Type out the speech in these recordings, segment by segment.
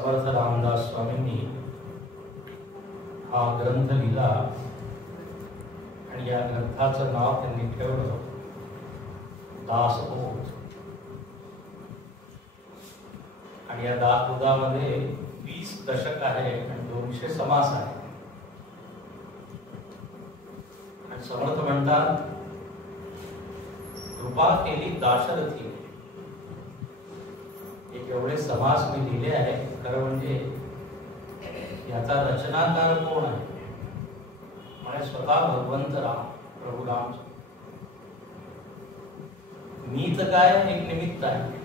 समर्थ रामदास स्वामींनी हा ग्रंथ लिहिला आणि या ग्रंथाचं नाव त्यांनी ठेवलं दासबोध. आणि या दासबोधामध्ये 20 दशक आहे आणि 200 समास आहे. आणि समर्थ म्हणतात, कृपा केली दाशरथी. एक एवढे समास मी लिहिले आहे. खरं म्हणजे याचा रचनाकार कोण आहे? म्हणजे स्वतः भगवंत राम, प्रभू राम. मी तर काय एक निमित्त आहे.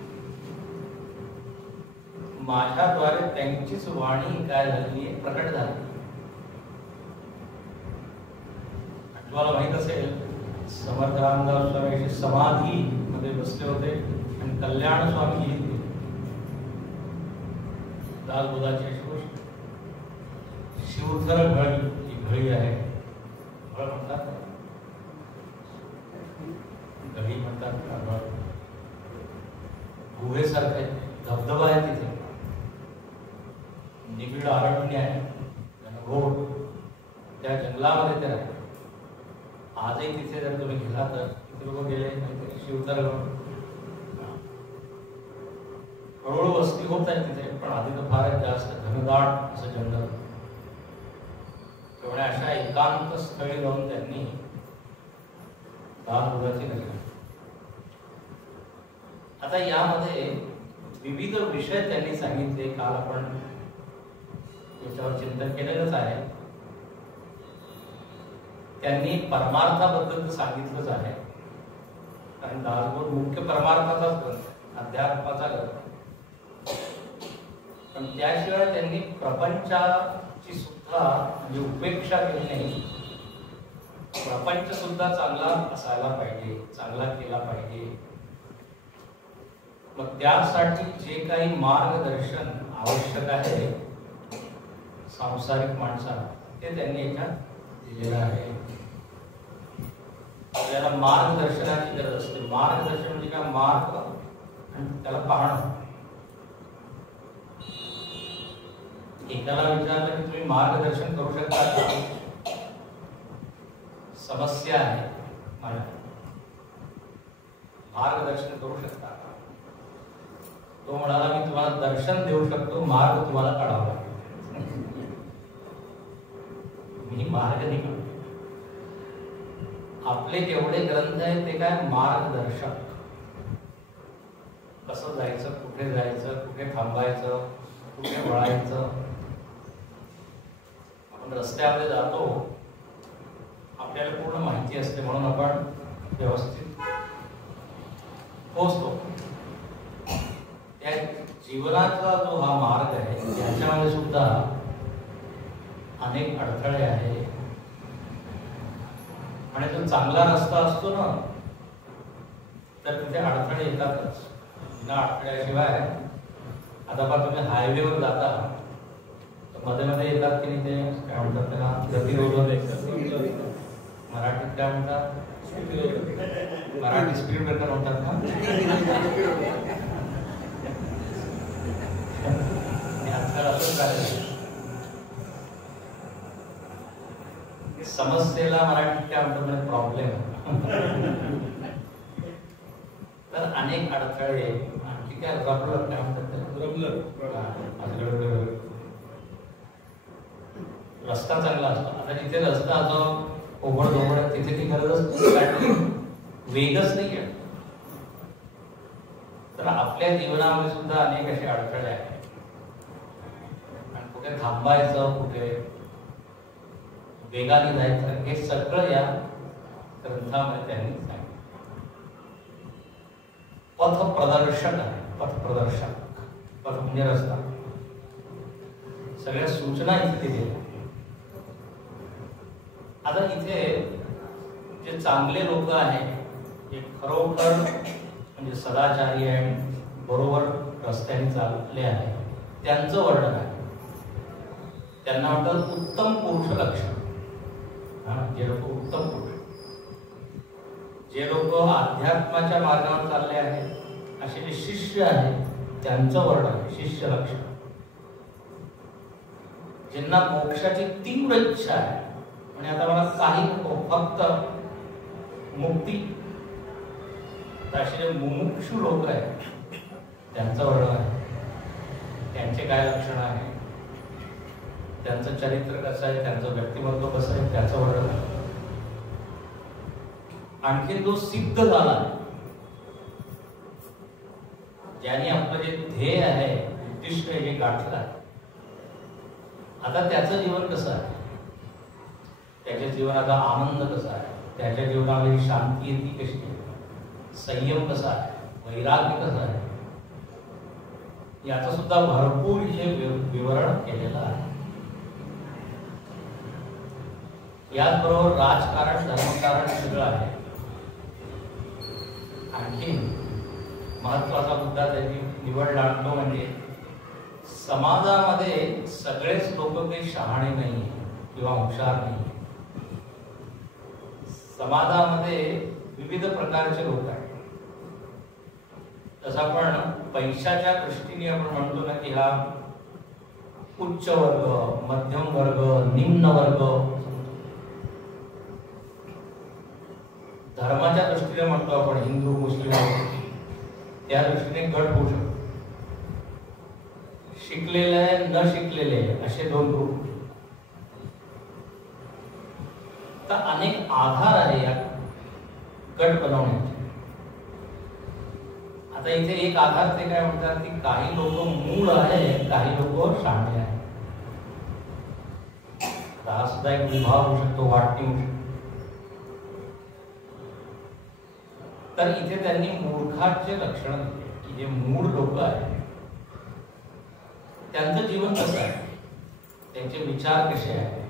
माझ्याद्वारे त्यांचीच वाणी काय झाली, प्रकट झाली. तुम्हाला माहित असेल, समर्थ रामदास स्वामी समाधी मध्ये बसले होते आणि कल्याण स्वामी लिहित होते. दासबोधाची गोष्ट शिवधर घळी, ही घळी आहे. घळ म्हणतात, घळी म्हणतात. गुहेसारखे धबधबा आहे तिथे, निबिड अरण्य आहे, घनघोर. त्या जंगलामध्ये ते आहे. आजही तिथे जर तुम्ही गेला तर तिथे लोक गेले शिवधर करोडो वस्ती होत आहे तिथे, पण आधी तर फार जास्त घनदाट असं जंगल. तेवढ्या अशा एकांत स्थळी जाऊन त्यांनी दासबोधाची रचना. आता यामध्ये विविध विषय त्यांनी सांगितले. काल आपण याच्यावर चिंतन केलेलंच आहे. त्यांनी परमार्थाबद्दल सांगितलंच आहे, कारण दासबोध मुख्य परमार्थाचाच ग्रंथ, अध्यात्माचा ग्रंथ. पण त्याशिवाय त्यांनी प्रपंचाची सुद्धा म्हणजे उपेक्षा केली नाही. प्रपंच सुद्धा चांगला असायला पाहिजे, चांगला केला पाहिजे. मग त्यासाठी जे काही मार्गदर्शन आवश्यक आहे सांसारिक माणसाला, ते त्यांनी याच्यात दिलेलं आहे. आपल्याला मार्गदर्शनाची गरज असते. मार्गदर्शन म्हणजे काय? मार्ग आणि त्याला पाहणं. एकाला विचारलं की तुम्ही मार्गदर्शन करू शकता का? समस्या आहे, मार्गदर्शन करू शकता का? तो म्हणाला, मी तुम्हाला दर्शन देऊ शकतो, मार्ग तुम्हाला काढावा लागेल. मी मार्ग नाही काढतो. आपले जेवढे ग्रंथ आहेत ते काय? मार्गदर्शक. कसं जायचं, कुठे जायचं, कुठे थांबायचं, कुठे वळायचं. आपण रस्त्यामध्ये जातो, आपल्याला पूर्ण माहिती असते, म्हणून आपण व्यवस्थित पोहोचतो. त्या जीवनाचा जो हा मार्ग आहे त्याच्यामध्ये सुद्धा अनेक अडथळे आहेत. आणि जो चांगला रस्ता असतो ना, तर तिथे अडथळे येतातच. बिना अडथळ्याशिवाय, आता पण तुम्ही हायवेवर जाता तर मध्ये मध्ये येतात की नाही, ते काय म्हणतात त्याला, गतिरोधक. मराठीत काय म्हणतात? मराठी स्पीड ब्रेकर म्हणतात ना. आजकाल असंच झालं. समस्येला मराठीत काय म्हणतात? प्रॉब्लेम. तर अनेक अडथळे, आणखी काय रबलर काय म्हणतात रस्ता चांगला असतो. आता जिथे रस्ता असतो ओघड दोघड तिथे ती गरजच वेगच नाही आहे. तर आपल्या जीवनामध्ये सुद्धा अनेक असे अडथळे आहेत आणि कुठे थांबायचं, कुठे वेगाने जायचं, हे सगळं या ग्रंथामध्ये त्यांनी सांगितलं. पथप्रदर्शक आहे, पथप्रदर्शक, पथ म्हणजे रस्ता, सगळ्या सूचना इथे दिल्या. आता इथे जे चांगले लोक आहेत, जे खरोखर म्हणजे सदाचारी आहे, बरोबर रस्त्याने चालले आहे, त्यांचं वर्णन आहे. त्यांना म्हणतात उत्तम पुरुष लक्षण. जे लोक उत्तम पुरुष, जे लोक अध्यात्माच्या मार्गावर चालले आहेत, असे जे शिष्य आहेत त्यांचं वर्णन आहे, शिष्य लक्षण. ज्यांना मोक्षाची तीव्र इच्छा आहे, म्हणजे आता मला काही नको, फक्त मुक्ती, असे जे मुमुक्षु लोक आहेत त्यांचं वर्णन आहे. त्यांचे काय लक्षण आहे, त्यांचं चरित्र कसं आहे, त्यांचं व्यक्तिमत्व कसं आहे, त्याचं वर्णन आहे. आणखी जो सिद्ध झाला, ज्याने आपलं जे ध्येय आहे, उद्दिष्ट हे गाठलं, आता त्याचं जीवन कसं आहे, त्याच्या जीवनाचा आनंद कसा आहे, त्याच्या जीवनामध्ये शांती येते कशी आहे, संयम कसा आहे, वैराग्य कसं आहे, याचं सुद्धा भरपूर हे विवरण केलेलं आहे. याचबरोबर राजकारण, धर्मकारण सगळं आहे. आणखी महत्वाचा मुद्दा त्यांनी निवडला तो म्हणजे समाजामध्ये सगळेच लोक काही शहाणे नाही किंवा हुशार नाही. समाजामध्ये विविध प्रकारचे लोक आहेत. तसं आपण पैशाच्या दृष्टीने आपण म्हणतो ना की हा उच्च वर्ग, मध्यम वर्ग, निम्न वर्ग. धर्माच्या दृष्टीने म्हणतो आपण हिंदू, मुस्लिम, त्या दृष्टीने गट होऊ शकतो. शिकलेले, न शिकलेले असे दोन ग्रुप. तर अनेक आधार आहे या गट बनवण्याचे. आता इथे एक आधार ते काय म्हणतात की काही लोक मूळ आहे, काही लोक शहाणे आहे. हा सुद्धा एक विभाग होऊ शकतो, वाटणी होऊ शकतो. तर इथे त्यांनी मूर्खाचे लक्षण दिले की जे मूळ लोक आहेत त्यांचं जीवन कसं आहे, त्यांचे विचार कसे आहेत,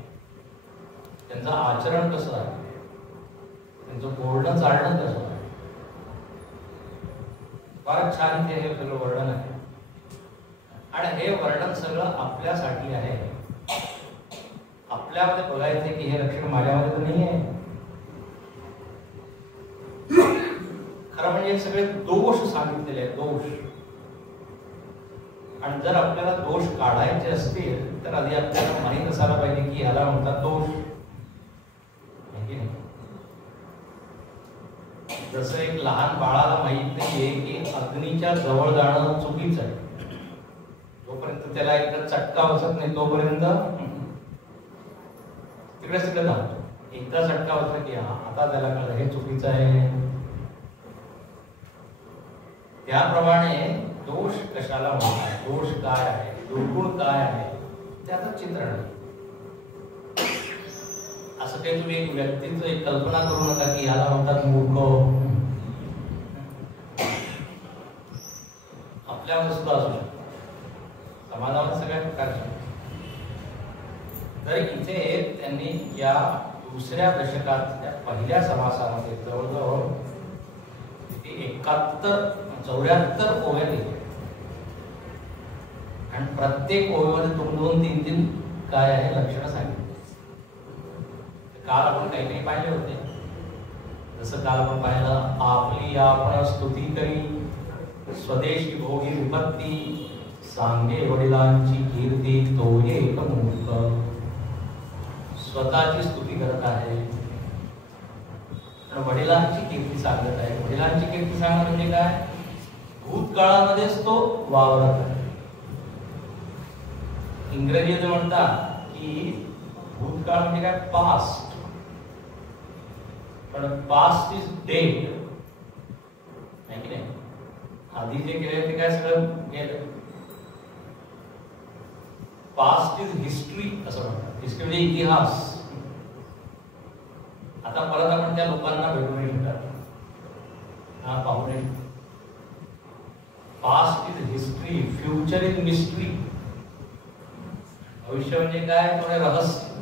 त्यांचं आचरण कसं आहे, त्यांचं बोलणं चालणं कसं आहे. फारच छान इथे हे सगळं वर्णन आहे. आणि हे वर्णन सगळं आपल्यासाठी आहे. आपल्यामध्ये बघायचंय की हे लक्षण माझ्यामध्ये तर नाही आहे. खरं म्हणजे सगळे दोष सांगितलेले आहेत, दोष. आणि जर आपल्याला दोष काढायचे असतील तर आधी आपल्याला माहीत असायला पाहिजे की ह्याला म्हणतात दोष. जसं एक लहान बाळाला माहित नाहीये की अग्नीच्या जवळ जाणं चुकीचं आहे. जोपर्यंत त्याला एकदा चटका बसत नाही तोपर्यंत तिकडे तिकडे जातो. एकदा चटका बसला की हा आता त्याला कळलं हे चुकीचं आहे. त्याप्रमाणे दोष कशाला म्हणतात, दोष काय आहे, दुर्गुण काय आहे, त्याचं चित्रण आहे. असं काही तुम्ही एक व्यक्तीचं एक कल्पना करू नका की ह्याला म्हणतात मूर्ख. आपल्यामध्ये सुद्धा असू शकतो, समाजामध्ये सगळ्या प्रकारचे. तर इथे त्यांनी या दुसऱ्या दशकात त्या पहिल्या समासामध्ये जवळजवळ 74 ओव्या दिल्या. आणि प्रत्येक ओव्यामध्ये 2-2-3-3 काय आहे लक्षणं सांगितली. काल आपण काही पाहिले होते. जसं काल आपण पाहिलं आपली आपण स्तुती करी, स्वदेशी भोगी विपत्ती, सांगे वडिलांची कीर्ती, तो एक मूर्ख. स्वतःची स्तुती करत आहे. तर वडिलांची कीर्ती सांगत आहे. वडिलांची कीर्ती सांगणं म्हणजे काय? भूतकाळामध्येच तो वावरत आहे. इंग्रजीत म्हणतात की भूतकाळ म्हणजे काय? पास्ट. पण पास्ट इज डेड, आहे की नाही? आधी जे केलं ते काय सगळं गेलं. पास्ट इज हिस्ट्री असं म्हणतात. हिस्ट्री म्हणजे इतिहास. आता परत आपण त्या लोकांना भेटू नाही शकत, हा पाहू नये. Past is history, future is mystery. भविष्य म्हणजे काय? थोडे रहस्य.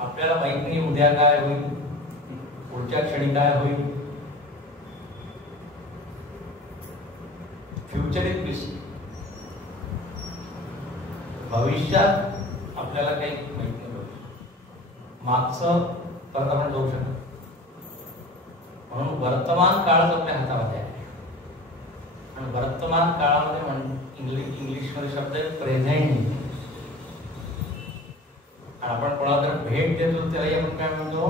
आपल्याला माहित नाही उद्या काय होईल, पुढच्या क्षणी काय होईल. Future is mystery. भविष्यात आपल्याला काही माहित नाही. मागचं परत आपण जाऊ शकतो. म्हणून वर्तमान काळच आपल्या हातामध्ये आहे. आणि वर्तमान काळामध्ये इंग्लिशमध्ये शब्द आहे प्रेझेंट. आणि आपण कोणाला जर भेट देतो त्यालाही आपण काय म्हणतो?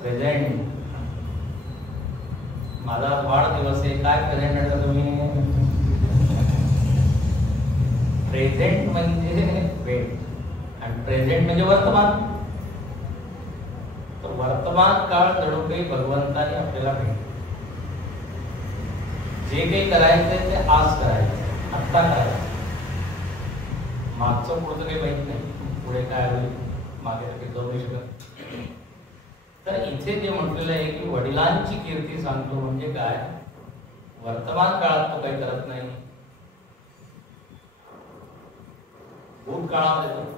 प्रेझेंट. माझा वाढदिवस आहे, काय प्रेझेंट आणता तुम्ही? प्रेझेंट म्हणजे भेट आणि प्रेझेंट म्हणजे वर्तमान. तर वर्तमान काळ जणू काही भगवंताने आपल्याला भेट. जे काही करायचंय ते आज करायचं, आत्ता करायचं. मागचं पुढचं काही माहित नाही, पुढे काय होईल, मागे तर काही जाऊ नाही शकत. तर इथे जे म्हटलेलं आहे की वडिलांची कीर्ती सांगतो म्हणजे काय? वर्तमान काळात तो काही करत नाही, भूतकाळामध्ये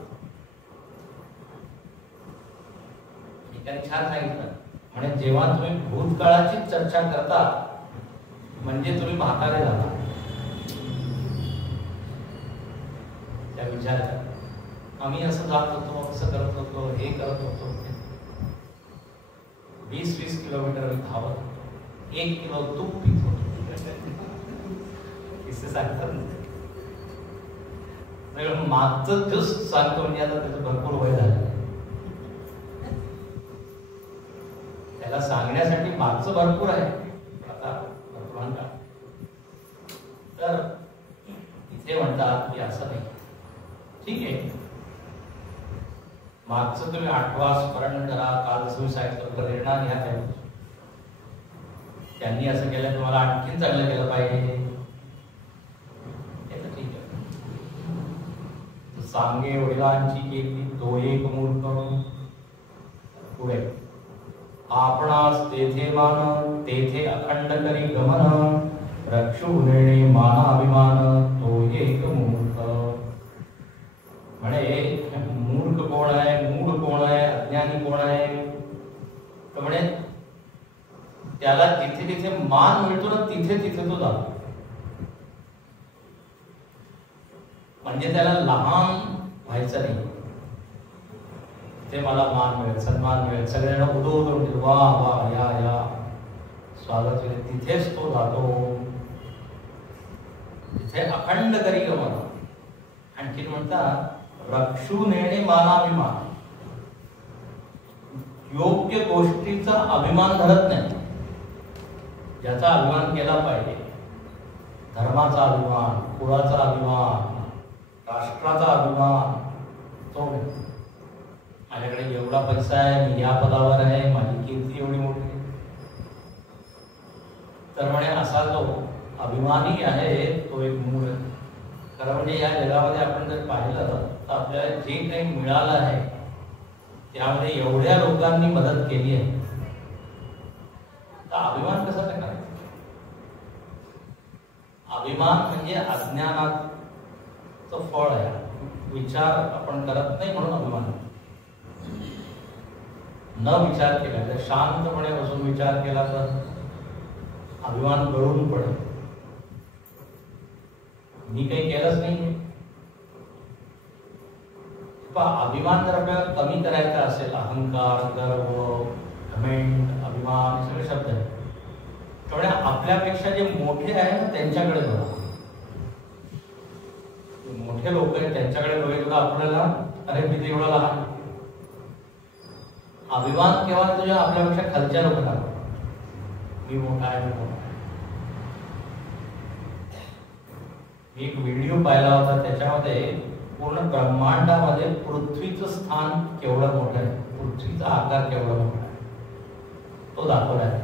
त्यांनी छान सांगितलं. म्हणजे जेव्हा तुम्ही भूतकाळाची चर्चा करता म्हणजे तुम्ही म्हातारे झाला. त्या विचारात आम्ही असं जात होतो, असं करत होतो, हे करत होतो. 20-20 किलोमीटर धावत होतो, 1 किलो तूप पीत होतो. किस्से सांगतात. मागचं जस्ट सांगतो म्हणजे आता त्याचं भरपूर वय झालं. त्याला सांगण्यासाठी मागचं भरपूर आहे. आता वर्तमान काळ. तर इथे म्हणतात की असं नाही. ठीक आहे, मागचं तुम्ही आठवा, स्मरण करा, काल सुसायचं प्रेरणा घ्या. त्यांनी असं केलं, तुम्हाला आणखीन चांगलं केलं पाहिजे. हे तर ठीक आहे. सांगे वडिलांची कीर्ती तो एक मूर्ख. पुढे आपणास तेथे मान, तेथे अखंड करी गमन, रक्षू निर्णय मानाभिमान तो एक मूर्ख. म्हणे मूर्ख कोण आहे, मूढ कोण आहे, अज्ञानी कोण आहे? तर म्हणे त्याला जिथे जिथे मान मिळतो ना तिथे तिथे तो जातो. म्हणजे त्याला लहान व्हायचं नाही. ते मला मान मिळेल, सन्मान मिळेल, सगळ्यांना उदो उदो म्हणतील वा वा या या स्वागत होईल, तिथेच तो जातो. तिथे अखंड करी गमन. आणखी म्हणतात रक्षू नेणे मानाभिमान. योग्य गोष्टीचा अभिमान धरत नाही. ज्याचा अभिमान केला पाहिजे, धर्माचा अभिमान, कुळाचा अभिमान, राष्ट्राचा अभिमान, तो माझ्याकडे एवढा पैसा आहे, मी या पदावर आहे, माझी कीर्ती एवढी मोठी. तर म्हणे असा जो अभिमानी आहे तो एक मूळ आहे. खरं म्हणजे या जगामध्ये आपण जर पाहिलं तर आपल्याला जे काही मिळालं आहे त्यामध्ये एवढ्या लोकांनी मदत केली आहे, तर अभिमान कसा नाही करायचा? अभिमान म्हणजे अज्ञानाचं फळ आहे. विचार आपण करत नाही म्हणून अभिमान. न विचार केला तर शांतपणे बसून विचार केला तर अभिमान गळून पडेल. मी काही केलंच नाही. अभिमान जर आपल्याला कमी करायचा असेल, अहंकार, गर्व, घमेंड, अभिमान हे सगळे शब्द आहेत, तेवढ्या आपल्यापेक्षा जे मोठे आहे ना त्यांच्याकडे बघा. मोठे लोक आहेत त्यांच्याकडे बघितलं आपल्याला अरे किती एवढा लहान. अभिमान केव्हा तुझ्या आपल्यापेक्षा खालच्या लोकांना. मी मोठा आहे, मी मोठा आहे. मी एक व्हिडिओ पाहिला होता, त्याच्यामध्ये पूर्ण ब्रह्मांडामध्ये पृथ्वीचं स्थान केवढं मोठं आहे, पृथ्वीचा आकार केवढा मोठा आहे तो दाखवला आहे.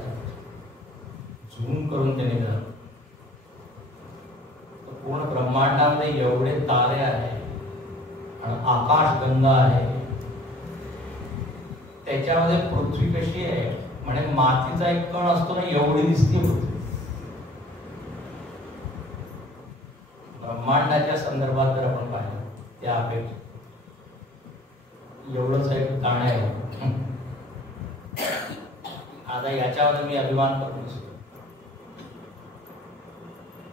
झूम करून त्याने दिला. पूर्ण ब्रह्मांडामध्ये एवढे तारे आहेत आणि आकाशगंगा आहे, त्याच्यामध्ये पृथ्वी कशी आहे म्हणजे मातीचा एक कण असतो ना, एवढी दिसते पृथ्वी. ब्रह्मांडाच्या संदर्भात जर आपण पाहिलं त्या अपेक्षा एवढंच एक गाणं आहे. आता याच्यामध्ये मी अभिमान करतो.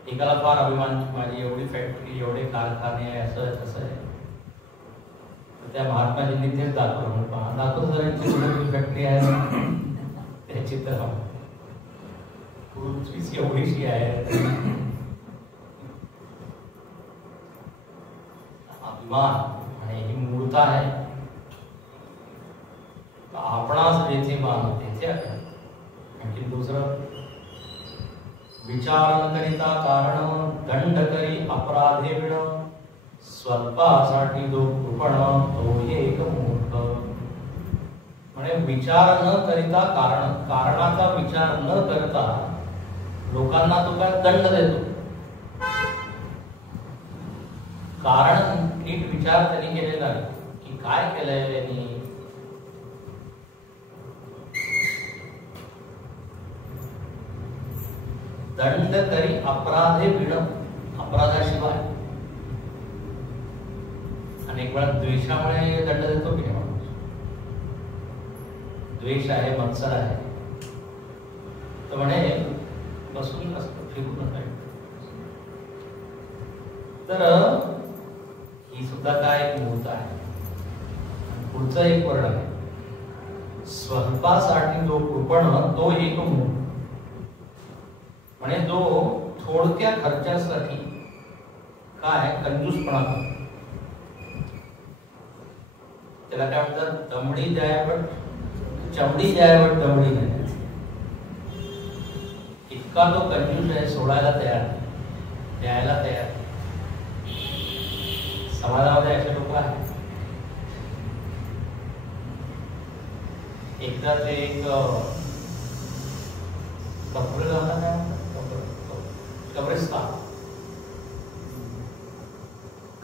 एकाला फार अभिमान, माझी एवढी फॅक्टरी, एवढे कारखाने आहे, असं तसं आहे. त्या महात्माजींनी तेच दाखवलं. दाखवतो जरा फॅक्टरी आहे त्याची, तर पृथ्वीच एवढीशी आहे. अभिमान आणि ही मूर्ता आहे. आपणास जेथे मान तेथे आणखी दुसरं, विचार न करिता कारण दंड करी अपराधे विण, स्वल्पासाठी जो कृपण तो एक मूर्ख. म्हणजे विचार न करिता कारण, कारणाचा विचार न करता लोकांना तो काय दंड देतो. कारण नीट विचार त्यांनी केलेला आहे की काय केलंय त्यांनी. दंड करी अपराधे विण, अपराधाशिवाय. अनेक वेळा द्वेषामुळे दंड देतो की नाही माणूस. द्वेष आहे, मत्सर आहे, तर म्हणे बसून असतो, फिरून नका. तर ही सुद्धा काय एक मूर्त आहे. पुढचं एक वर्ण आहे, स्वल्पासाठी जो कृपण तो एक मूर्त. म्हणजे जो थोडक्या खर्चासाठी काय कंजूसपणा करतो, त्याला काय म्हणतात, दमडी जायवट चमडी जायवट दमडी नाही. इतका तो कंजूस आहे, सोडायला तयार, द्यायला तयार. समाजामध्ये असे लोक आहेत. एकदा ते एक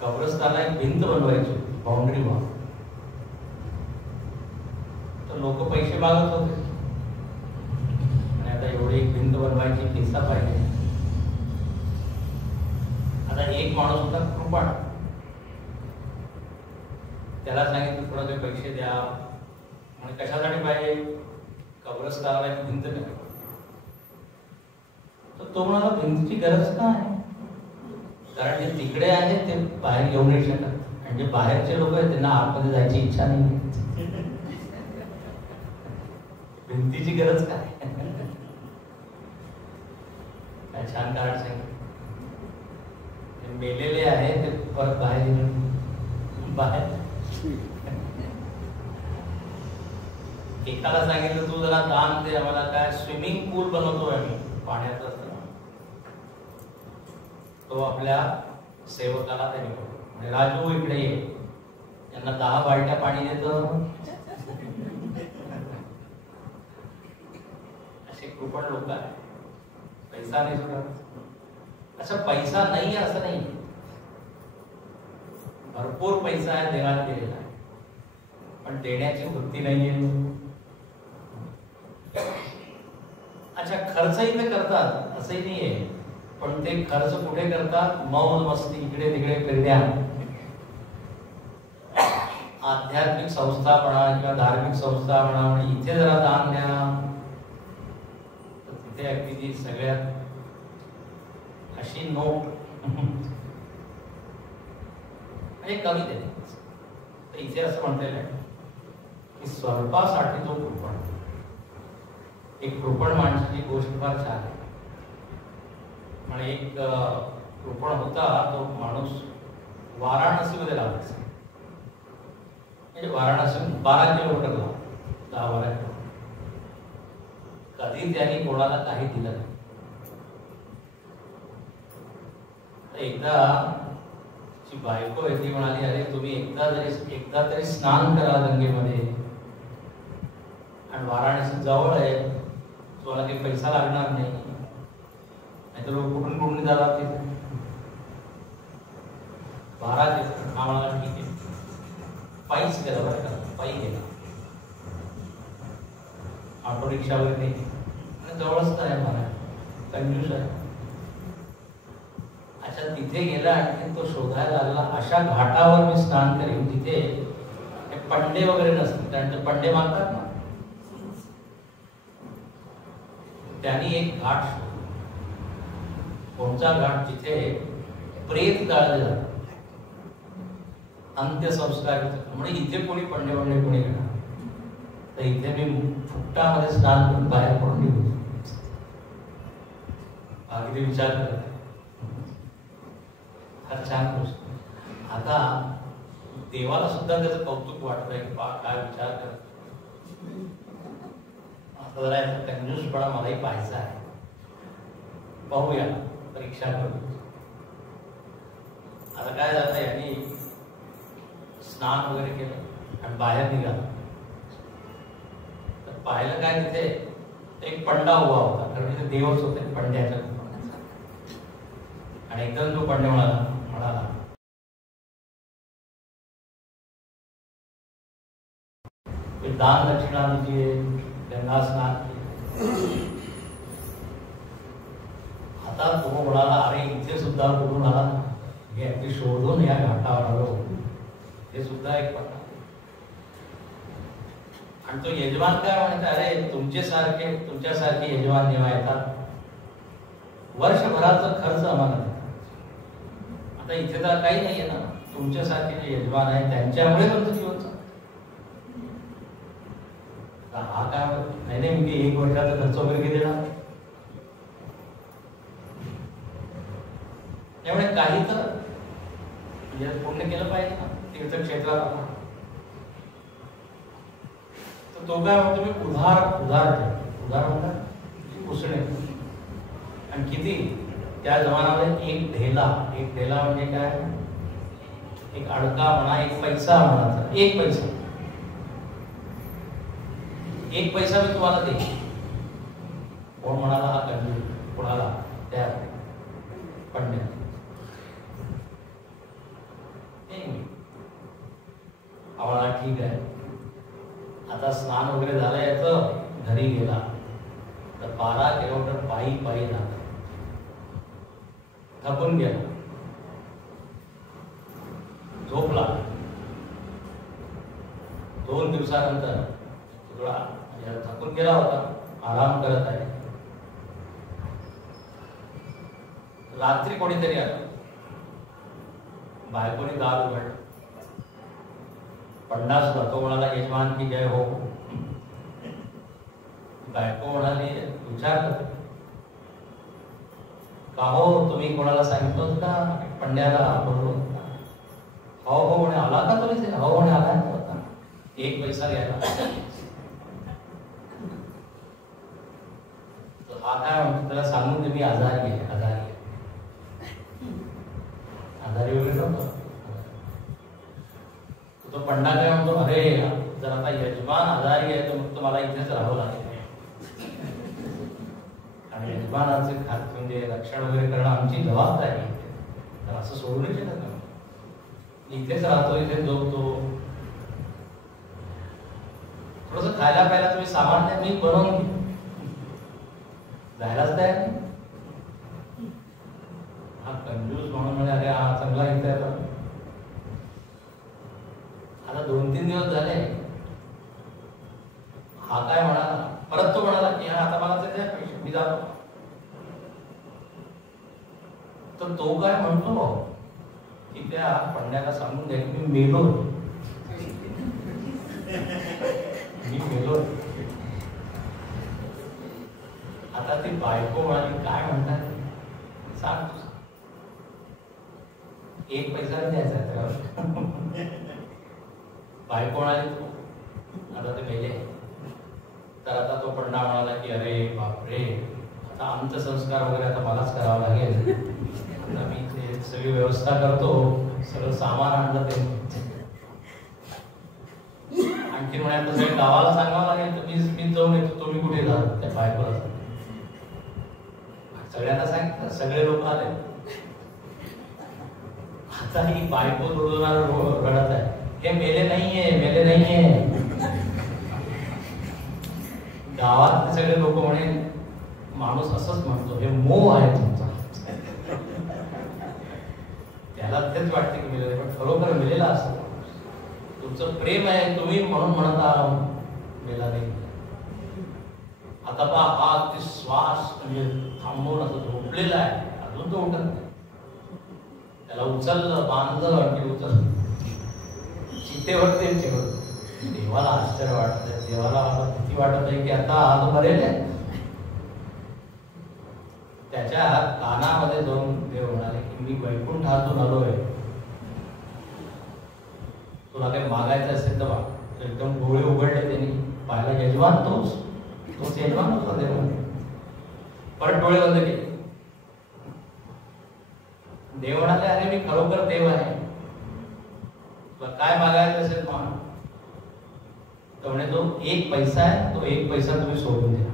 कब्रस्तानला एक भिंत बनवायची, बाउंड्री वॉल. तर लोक पैसे मागत होते आणि आता एवढी एक भिंत बनवायची, पैसा पाहिजे. आता एक माणूस होता कृपण, त्याला सांगितलं थोडे पैसे द्या. म्हणजे कशासाठी पाहिजे, कब्रस्तानला एक भिंत नाही. तर तो म्हणाला भिंतीची गरज का आहे, कारण जे तिकडे आहेत ते बाहेर येऊ नाही शकत, आणि जे बाहेरचे लोक आहेत त्यांना आतमध्ये जायची इच्छा नाही. भिंतीची गरज काय. काय छान कारण सांगितलं. मेलेले आहे ते परत बाहेर. एकाला सांगितलं तू जरा दान दे आम्हाला, काय स्विमिंग पूल बनवतोय आम्ही पाण्याचा. तो आपल्या सेवकाला त्याने म्हणजे राजू इकडे ये, त्यांना 10 बालट्या पाणी देतो. असे कृपण लोक आहे. पैसा नाही सुद्धा. असं पैसा नाही असं नाही, भरपूर पैसा आहे, देण्यात गेलेला आहे, पण देण्याची वृत्ती नाहीये. अच्छा, खर्चही ते करतात असंही नाहीये, पण ते खर्च कुठे करतात, मौज मस्ती, इकडे तिकडे फिरण्या. आध्यात्मिक संस्था म्हणा किंवा धार्मिक संस्था म्हणा, म्हणजे इथे जरा दान द्या, तर तिथे अगदी ती सगळ्यात अशी नोट म्हणजे कमी देते. तर इथे असं म्हणलेलं आहे की स्वल्पासाठी जो कृपण. एक कृपण माणसाची गोष्ट फार छान आहे. म्हणजे एक कृपण होता, तो माणूस वाराणसीमध्ये राहायचा. म्हणजे वाराणसीहून 12 किलोमीटर लांब, 10-12 किलोमीटर. कधी त्यांनी कोणाला काही दिलं नाही. एकदा ची बायको आहे ती म्हणाली, अरे तुम्ही एकदा तरी स्नान करा गंगेमध्ये, आणि वाराणसी जवळ आहे, तुम्हाला काही पैसा लागणार नाही, नाहीतर कुठून कुठून जातात तिथे 12 दिवस. हा म्हणाला ठीक आहे, पायीच गेला बरं का, पायी गेला, ऑटो रिक्षा वगैरे नाही, आणि जवळच तर आहे मला, कंजूस आहे. अच्छा, तिथे गेला आणि तो शोधायला लागला, अशा घाटावर मी स्नान करेन जिथे पंडे वगैरे नसतील, कारण ते पंडे मानतात ना. त्यांनी एक घाट शोधला, कोणचा घाट, जिथे प्रेत जाळले जातात, अंत्यसंस्कार. म्हणजे इथे कोणी पंडे कोणी घेणार, तर इथे मी फुकटामध्ये स्नान करून बाहेर पडून निघू. अगदी विचार करत फार छान गोष्ट. आता देवाला सुद्धा त्याचं कौतुक वाटतंय की काय विचार करत. आता जरा याचा कंजूसपणा मलाही पाहायचा आहे, पाहूया, परीक्षा करू. आता काय झालं, यांनी स्नान वगैरे केलं आणि बाहेर निघाला, तर पाहिलं काय, तिथे एक पंडा उभा होता, कारण तिथे देवच होते पंड्याच्या. आणि एकदम तो पंडे म्हणाला दान दक्षिणा दीजिए, गंगा स्नान किए. आता तो म्हणाला, अरे इथे सुद्धा कुठून आला, हे अगदी शोधून या घाटावर आलो, हे सुद्धा एक पंडा. आणि तो यजमान काय म्हणतात, अरे तुमच्यासारखे यजमान जेव्हा येतात, वर्षभराचा खर्च आम्हाला देतात. आता इथे तर काही नाहीये ना, तुमच्यासारखे जे यजमान आहेत त्यांच्यामुळे तुमचं जीवन चालतं. हा काय नाही, मी 1 वर्षाचा खर्च वगैरे किती देणार. त्यामुळे काही तर पुण्य केलं पाहिजे ना तीर्थक्षेत्रात. तर तो काय म्हणतो, मी उधार म्हणतात पुसणे. आणि किती, त्या जमान्यामध्ये एक ढेला म्हणजे काय, एक अडका म्हणा, एक पैसा म्हणायचा, एक पैसा मी तुम्हाला दे. कोण म्हणाला, हा कंजूस. कोणाला, त्या पंड्या. आम्हाला ठीक आहे. आता स्नान वगैरे झालं याचं, घरी गेला तर 12 किलोमीटर पायी जात, थकून गेला, झोपला. 2 दिवसानंतर थोडा थकून गेला होता, आराम करत आहे. रात्री कोणीतरी आलं, बायकोनी दार उघडलं. पंडा सुद्धा, तो म्हणाला, यजमान की जय हो. बायको म्हणाली, विचार का हो, तुम्ही कोणाला सांगितलं का पंड्याला बोलवलं? हो म्हणे, आला का तुम्ही? हो म्हणे, आला होता, 1 पैसा घ्यायला. हा काय म्हणतो, त्याला सांगून तुम्ही आजारी वगैरे नव्हतं. तो पंडा काय म्हणतो, अरे जर आता यजमान आजारी आहे तर मग तुम्हाला इथेच राहावं लागेल, आणि यजमानाचे म्हणजे रक्षण वगैरे करणं आमची जबाबदारी आहे, तर असं सोडू नाही शकत ना. इथेच राहतो, इथेच झोपतो, थोडंसं खायला प्यायला तुम्ही सामान द्या, मी बनवून घेऊ. जायलाच तयार नाही. हा कंजूस म्हणून म्हणजे, अरे हा चांगला इथे आता 2-3 दिवस झाले. हा काय म्हणाला, परत तो म्हणाला की हा आता मला ते पैसे, मी जातो. तर तो काय म्हणतो की त्या पंड्याला सांगून द्या की मी मेलो. आता ती बायको म्हणाली, काय म्हणतात सांग, 1 पैसा द्यायचा त्यावर. बायको म्हणाली, आता ते मेले, तर आता तो पंडा म्हणाला की अरे बापरे, आता अंत्यसंस्कार वगैरे आता मलाच करावं लागेल. आता मी ते सगळी व्यवस्था करतो, सगळं सामान आणलं ते. आणखी म्हणाल तर सगळ्या गावाला सांगावं लागेल, तर मी जाऊन येतो, तुम्ही कुठे जा त्या बायकोला. सगळ्यांना सांगितलं, सगळे लोक आले. आता ही बायको रडत आहे, हे मेले नाहीये, मेले नाहीये. गावात सगळे लोक म्हणे माणूस असंच म्हणतो, हे मोह आहे तुमचा. त्याला तेच वाटते की मेलेलं, पण खरोखर मेलेला असतो. तुमचं प्रेम आहे, तुम्ही म्हणून म्हणत आहात मेला नाही. आता पहा, हा ते श्वास म्हणजे थांबवून असं झोपलेला आहे, अजून तो उठत नाही. त्याला उचललं, बांधलं, आणखी उचललं, चितेवर ते ठेवलं. देवाला आश्चर्य वाटत, देवाला भीती वाटत आहे की आता हा मरेल. त्याच्या कानामध्ये जाऊन देव म्हणाले की मी वैकुंठातून आलोय, तुला काही मागायचं असेल तर माग. एकदम डोळे उघडले त्यांनी, पाहिला यजमान तोच यजमान होता देव. परत डोळे बंद केले. देव म्हणाले अरे मी खरोखर देव आहे, तुला काय मागायचं असेल माग. तो म्हणे तो एक पैसा आहे, तो एक पैसा तुम्ही सोडून द्या.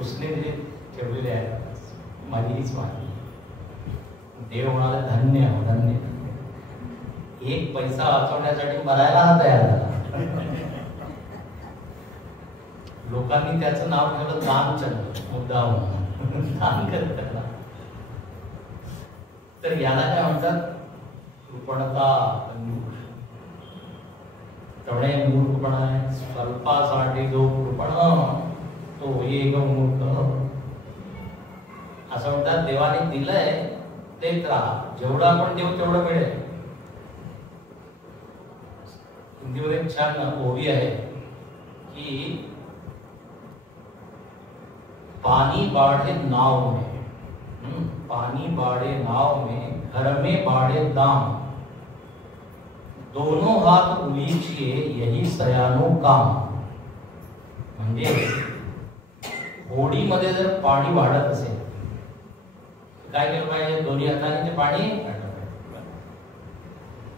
उसने जे ठेवलेले आहे माझी हीच मागणी. देव म्हणाले धन्य हो, धन्य. एक पैसा वाचवण्यासाठी मरायला हा तयार झाला. लोकांनी त्याचं नाव ठेवलं दानचंद, मुद्दाम दान करत. तर याला काय म्हणतात, कृपणता. त्यामुळे मूर्खपणा आहे. स्वल्पासाठी जो कृपण तो एक मूर्ख. असं म्हणतात देवाने दिलंय तेच राहा, जेवढं आपण देऊ तेवढं मिळेल. हिंदीमध्ये एक छान ओवी आहे की पानी बाढ़े नाव में, पानी बाढ़े नाव में, घर में बाढ़े दाम, दोनों हात उलीचिए यही सयानो काम. म्हणजे होडीमध्ये जर पाणी वाढत असेल काय केलं पाहिजे, दोन्ही हाताने ते पाणी काढलं पाहिजे.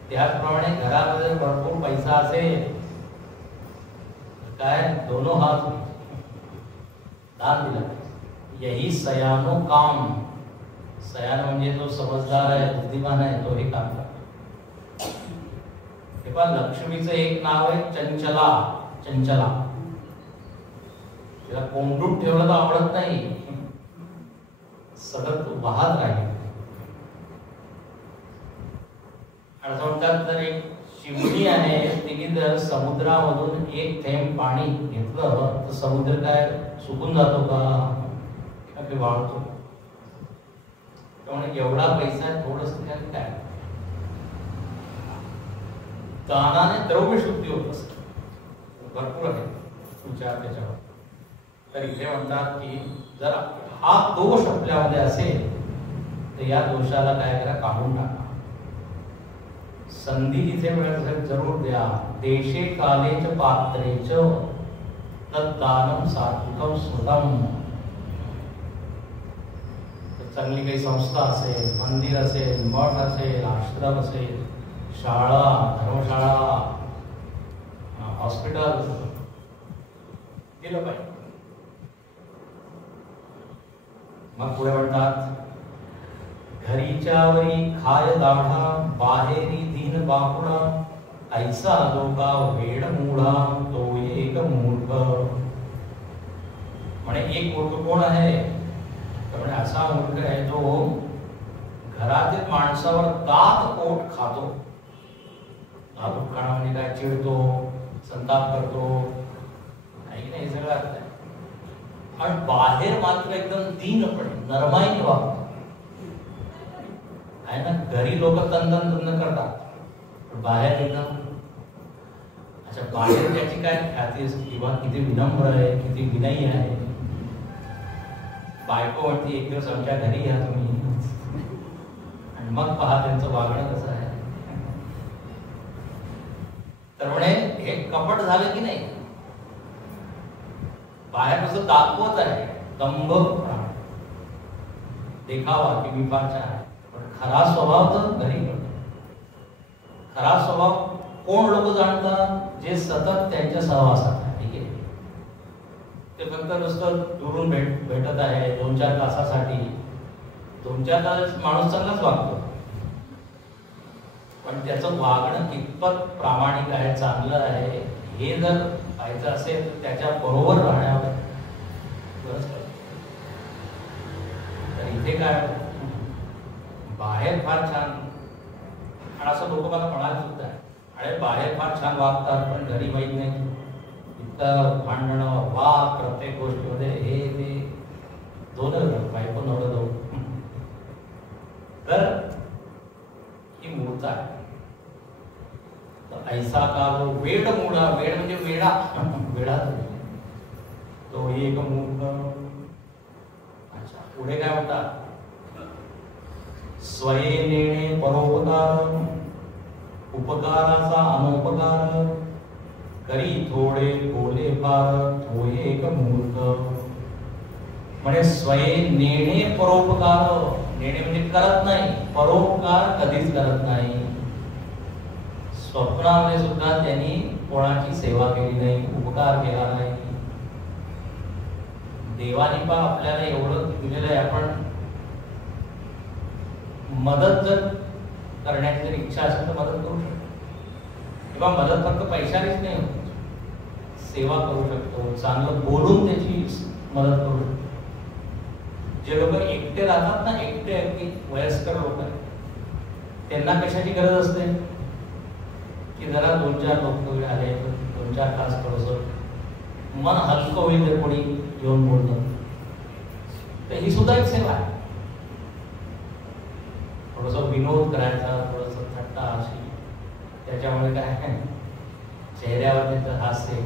त्याचप्रमाणे घरामध्ये जर भरपूर पैसा असेल काय, दोनों हात दान दिला. यही सयानो काम. सयान म्हणजे जो समजदार आहे, बुद्धिमान आहे, तो हे काम करतो. लक्ष्मीचं एक नाव आहे चंचला. चंचला तिला कोंडून ठेवलं तर आवडत नाही, सतत वाहत राहील. असं म्हणतात तर एक चिमणी आहे, तिने जर समुद्रामधून एक थेंब पाणी घेतलं तर समुद्र काय सुकून जातो का वाढतो. त्यामुळे एवढा पैसा आहे, थोडस काय दानाने द्रव्य शुद्धी होत असते. भरपूर आहे विचार त्याच्यावर. तर इथे म्हणतात की जर हा दोष आपल्यामध्ये असेल तर या दोषाला काय करा, काढून टाका. संधी जिथे मिळत असेल जरूर द्या. देशे कालेच पात्रेच तद्दानम सात्विकम स्मृतम. चांगली काही संस्था असेल, मंदिर असेल, मठ असेल, आश्रम असेल, शाळा, धर्मशाळा, हॉस्पिटल दिलं पाहिजे. मग पुढे म्हणतात घरीच्या वरी खाय दाढा, बाहेरी दीन बापुडा, ऐसा लोका वेड मूढा, तो एक मूर्ख. म्हणे एक मूर्ख कोण आहे, त्यामुळे असा मूर्ख आहे जो घरातील माणसावर दात पोट खातो. दात पोट खाणं म्हणजे काय, चिडतो, संताप करतो, नाही सगळं अर्थ आहे. आणि बाहेर मात्र एकदम दीनपणे नरमाईने वागतो आहे ना. घरी लोक तंदन करतात, पण बाहेर एकदम अच्छा. बाहेर त्याची काय ख्याती असते किंवा किती विनम्र आहे, किती विनयी आहे. बायको म्हणते एक दिवस आमच्या घरी या तुम्ही, आणि मग पहा त्यांचं वागणं कसं आहे. तर म्हणे हे कपट झालं की नाही, बाहेर नुसतं दाखवत आहे, दंभ देखावा की मी फार छान आहे, पण खरा स्वभाव तर घरी मिळतो. खरा स्वभाव कोण लोक जाणतात? जे सतत त्यांच्या सहवासात आहे. ठीक आहे, ते फक्त नुसतं दुरून भेटत आहे 2-4 तासासाठी. 2-4 तास माणूस चांगलाच वागतो, पण त्याचं वागणं कितपत प्रामाणिक आहे, चांगलं आहे, हे जर पाहायचं असेल तर त्याच्या बरोबर राहण्यावर गरज पडते. तर इथे काय, बाहेर फार छान, आणि असं लोक मला म्हणाले सुद्धा आहे, अरे बाहेर फार छान वागतात पण घरी माहीत नाही, इतकं भांडणं वाद प्रत्येक गोष्टीमध्ये, हे ते दोन बायको नवरं जाऊ. तर ही मूर्त आहे. ऐसा का जो वेड मूळा, वेड म्हणजे वेडा, वेडा तो एक मूर्ख. अच्छा, पुढे काय म्हणतात? स्वये नेणे परोपकार, उपकाराचा अनुपकार, करी थोडे बोले फार, तो एक मूर्ख. म्हणजे स्वये नेणे परोपकार, नेणे म्हणजे करत नाही, परोपकार कधीच करत नाही. स्वप्नामध्ये सुद्धा त्यांनी कोणाची सेवा केली नाही, उपकार केला नाही. देवानी पण आपल्याला एवढं दिलेलं आहे, आपण मदत जर करण्याची जर इच्छा असेल तर मदत करू शकतो. किंवा मदत फक्त पैशानेच नाही होत, सेवा करू शकतो, चांगलं बोलून त्याची मदत करू शकतो. जे लोक एकटे राहतात ना, एकटे अगदी वयस्कर लोक आहेत, त्यांना कशाची गरज असते की जरा 2-4 लोक आले, 2-4 तास थोडंसं मन हलकं होईल जर कोणी येऊन बोलतं, तर ही सुद्धा एक सेवा आहे. थोडंसं विनोद करायचा, थोडंसं थट्टा अशी, त्याच्यामुळे काय चेहऱ्यावर त्याचं हास्य,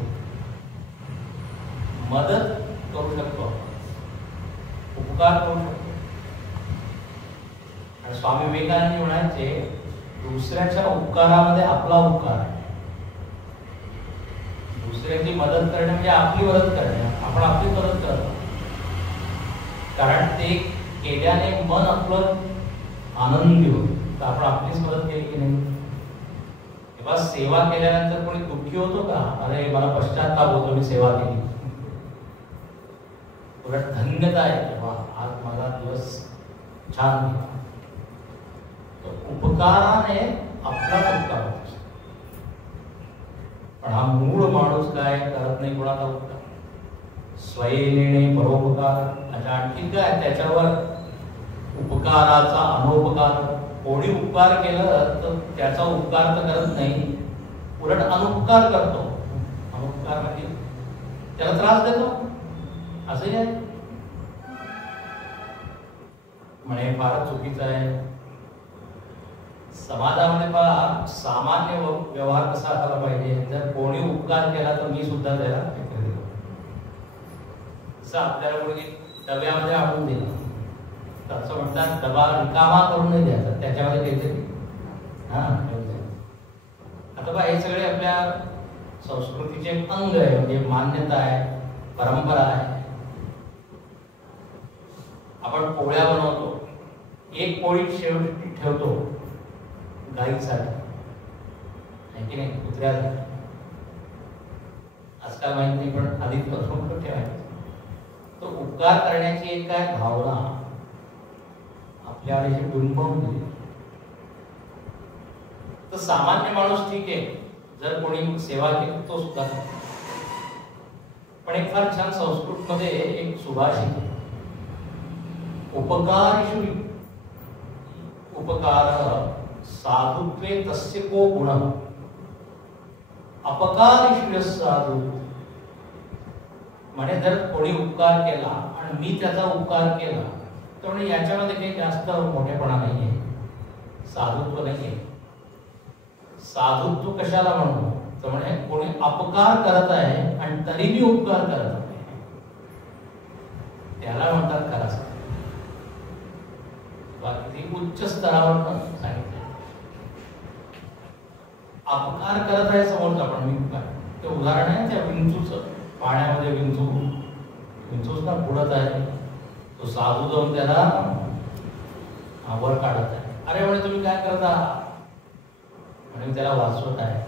मदत करू शकतो, उपकार करू शकतो. आणि स्वामी विवेकानंद म्हणायचे, दुसऱ्याच्या उपकारामध्ये आपला उपकार आहे. दुसऱ्याची मदत करणे म्हणजे आपली मदत करणे, आपण आपली मदत करतो. कारण ते केल्याने मन आपलं आनंदी होतं, तर आपण आपलीच मदत केली की नाही. तेव्हा सेवा केल्यानंतर कोणी दुःखी होतो का? अरे मला पश्चाताप होतो, मी सेवा केली. उलट धन्यता आहे, तेव्हा आज माझा दिवस छान गेला. उपकाराने आपला उपकार होतो. पण हा मूळ माणूस काय करत नाही कोणाचा उपकार, स्वये नेणे परोपकार. अच्छा, आणखी काय त्याच्यावर उपकाराचा अनुपकार. कोणी उपकार केलं तर त्याचा उपकार तर करत नाही, उलट अनुपकार करतो. अनुपकार म्हणजे त्याला त्रास देतो, असंही आहे. म्हणे फारच चुकीचं आहे. समाजामध्ये पहा सामान्य व्यवहार कसा असायला पाहिजे. जर कोणी उपकार केला तर मी सुद्धा त्याला जसं आपल्याला कोणी डब्यामध्ये आणून दिलं तर असं म्हणतात डबा रिकामा करून नाही द्यायचा, त्याच्यामध्ये काहीतरी आता बा हे सगळे आपल्या संस्कृतीचे अंग आहे, म्हणजे मान्यता आहे, परंपरा आहे. आपण पोळ्या बनवतो, एक पोळी शेवटी ठेवतो गाईसाठी, आहे की नाही, कुत्र्यासाठी. आजकाल माहित नाही पण आधी ठेवायचं. तो उपकार करण्याची एक काय भावना आपल्या आधी डुंबवून दिली. तर सामान्य माणूस ठीक आहे, जर कोणी सेवा केली तो सुद्धा. पण एक फार छान संस्कृत मध्ये एक सुभाषित, उपकारिषु उपकार साधुत्वे तस्य को गुण, अपकारिषु साधु. म्हणजे जर कोणी उपकार केला आणि मी त्याचा उपकार केला तर म्हणजे याच्यामध्ये काही जास्त मोठेपणा नाहीये, साधुत्व नाहीये. साधुत्व कशाला म्हणतो तर म्हणजे कोणी अपकार करत आहे आणि तरी मी उपकार करत आहे, त्याला म्हणतात खरा साधू. बाकी उच्च स्तरावर सांगितलं. अपकार करत आहे समोरचा, पण मी काय ते उदाहरण आहे त्या विंचूचं. पाण्यामध्ये विंचूच ना बुडत आहे, तो साधू जाऊन त्याला वर काढत आहे. अरे म्हणे तुम्ही काय करता? म्हणे त्याला वाचवत आहे.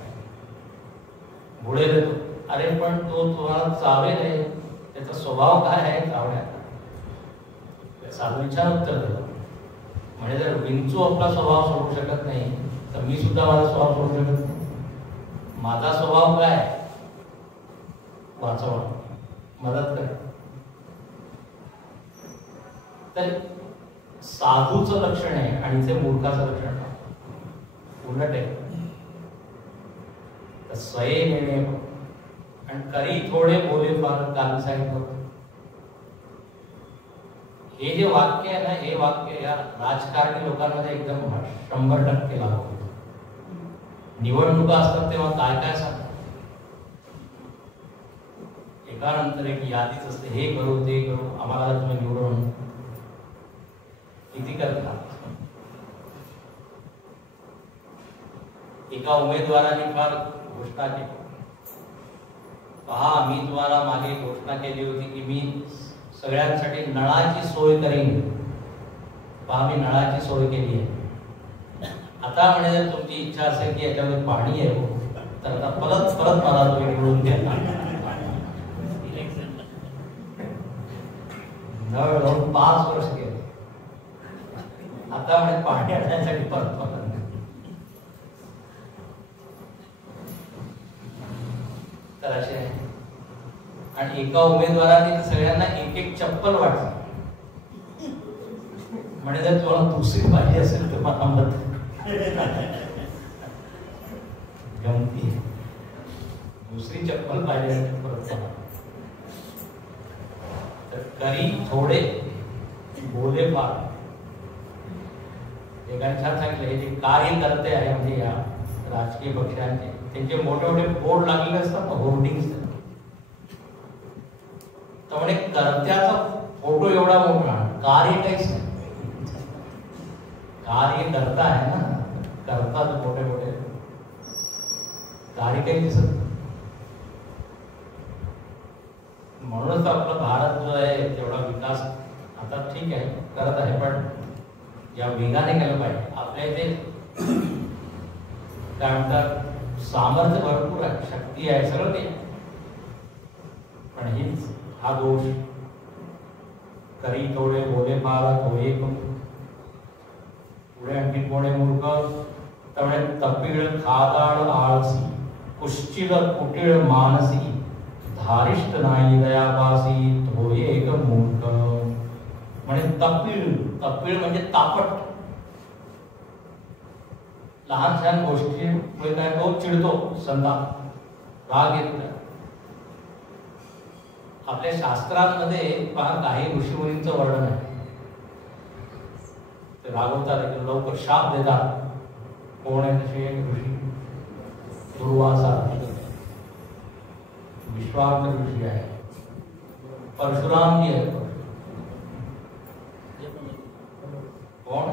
बुडेल तो. अरे पण तो तुम्हाला चावेल आहे, त्याचा स्वभाव काय आहे चावण्याचा? साधू विचार उत्तर देतो. म्हणजे जर विंचू आपला स्वभाव सोडू शकत नाही तर मी सुद्धा माझा स्वभाव सोडू शकत नाही. माझा स्वभाव काय? वाचवणं, मदत कर. तर साधूचं लक्षण आहे आणि ते मूर्खाचं लक्षण उलट आहे. तर सये नेणे आणि करी थोडे बोले फार काल सांगितलं. हे जे वाक्य आहे ना, हे वाक्य या राजकारणी लोकांमध्ये एकदम 100% लागू होतं. निवडणुका असतात तेव्हा काय काय सांगतात, एकानंतर एक यादीच असते, हे करू ते करू, आम्हाला तुम्ही निवडून किती करतात. एका उमेदवाराने फार घोषणा केली, पहा मी तुम्हाला मागे घोषणा केली होती की मी सगळ्यांसाठी नळाची सोय करेन, पहा मी नळाची सोय केली आहे. आता म्हणजे जर तुमची इच्छा असेल की याच्यामध्ये पाणी आहे तर आता परत परत मला तुम्ही निवडून द्या. नळ लावून 5 वर्ष गेले, आता म्हणजे पाणी आणण्यासाठी परत परत. तर असे आहे. आणि एका उमेदवाराने सगळ्यांना एक एक चप्पल वाटली. म्हणजे जर तुम्हाला दुसरी पाहिजे असेल तर मला मत गमती, दुसरी चप्पल पाहिजे परत. तर करी थोडे बोले फार. एकाने छान सांगितलं, हे जे कार्यकर्ते आहे म्हणजे या राजकीय पक्षांचे, त्यांचे मोठे मोठे बोर्ड लागलेले असतात ना, होर्डिंग्स. तर म्हणे कर्त्याचा फोटो एवढा मोठा, कार्य काहीच नाही. कार्य करता आहे ना, करतात मोठे मोठे, कार्य काही दिसत. म्हणूनच आपला भारत जो आहे तेवढा विकास आता ठीक आहे करत आहे, पण या वेगाने केलं पाहिजे. आपल्या इथे काय म्हणतात, सामर्थ्य भरपूर आहे, शक्ती आहे, सगळं काही, पण हीच हा दोष. करी थोडे बोले फार थोडे पुढे आणखी कोणे मूर्ख. त्यामुळे तपीळ खादाळ आळसी, कुश्चिल कुटिळ मानसी, धारिष्ट नाही दयापासी, थोडे एक मूर्ख. म्हणजे तपीळ, तपीळ म्हणजे तापट. लहान छान गोष्टी काय तो चिडतो, संताप, राग येतो. आपल्या शास्त्रांमध्ये पहा काही ऋषीमुनींचं वर्णन आहे. ते रागवतात, लवकर शाप देतात. कोण आहे तसे ऋषी? दुर्वासा, विश्वामित्र ऋषी आहे, परशुराम जी आहे. कोण?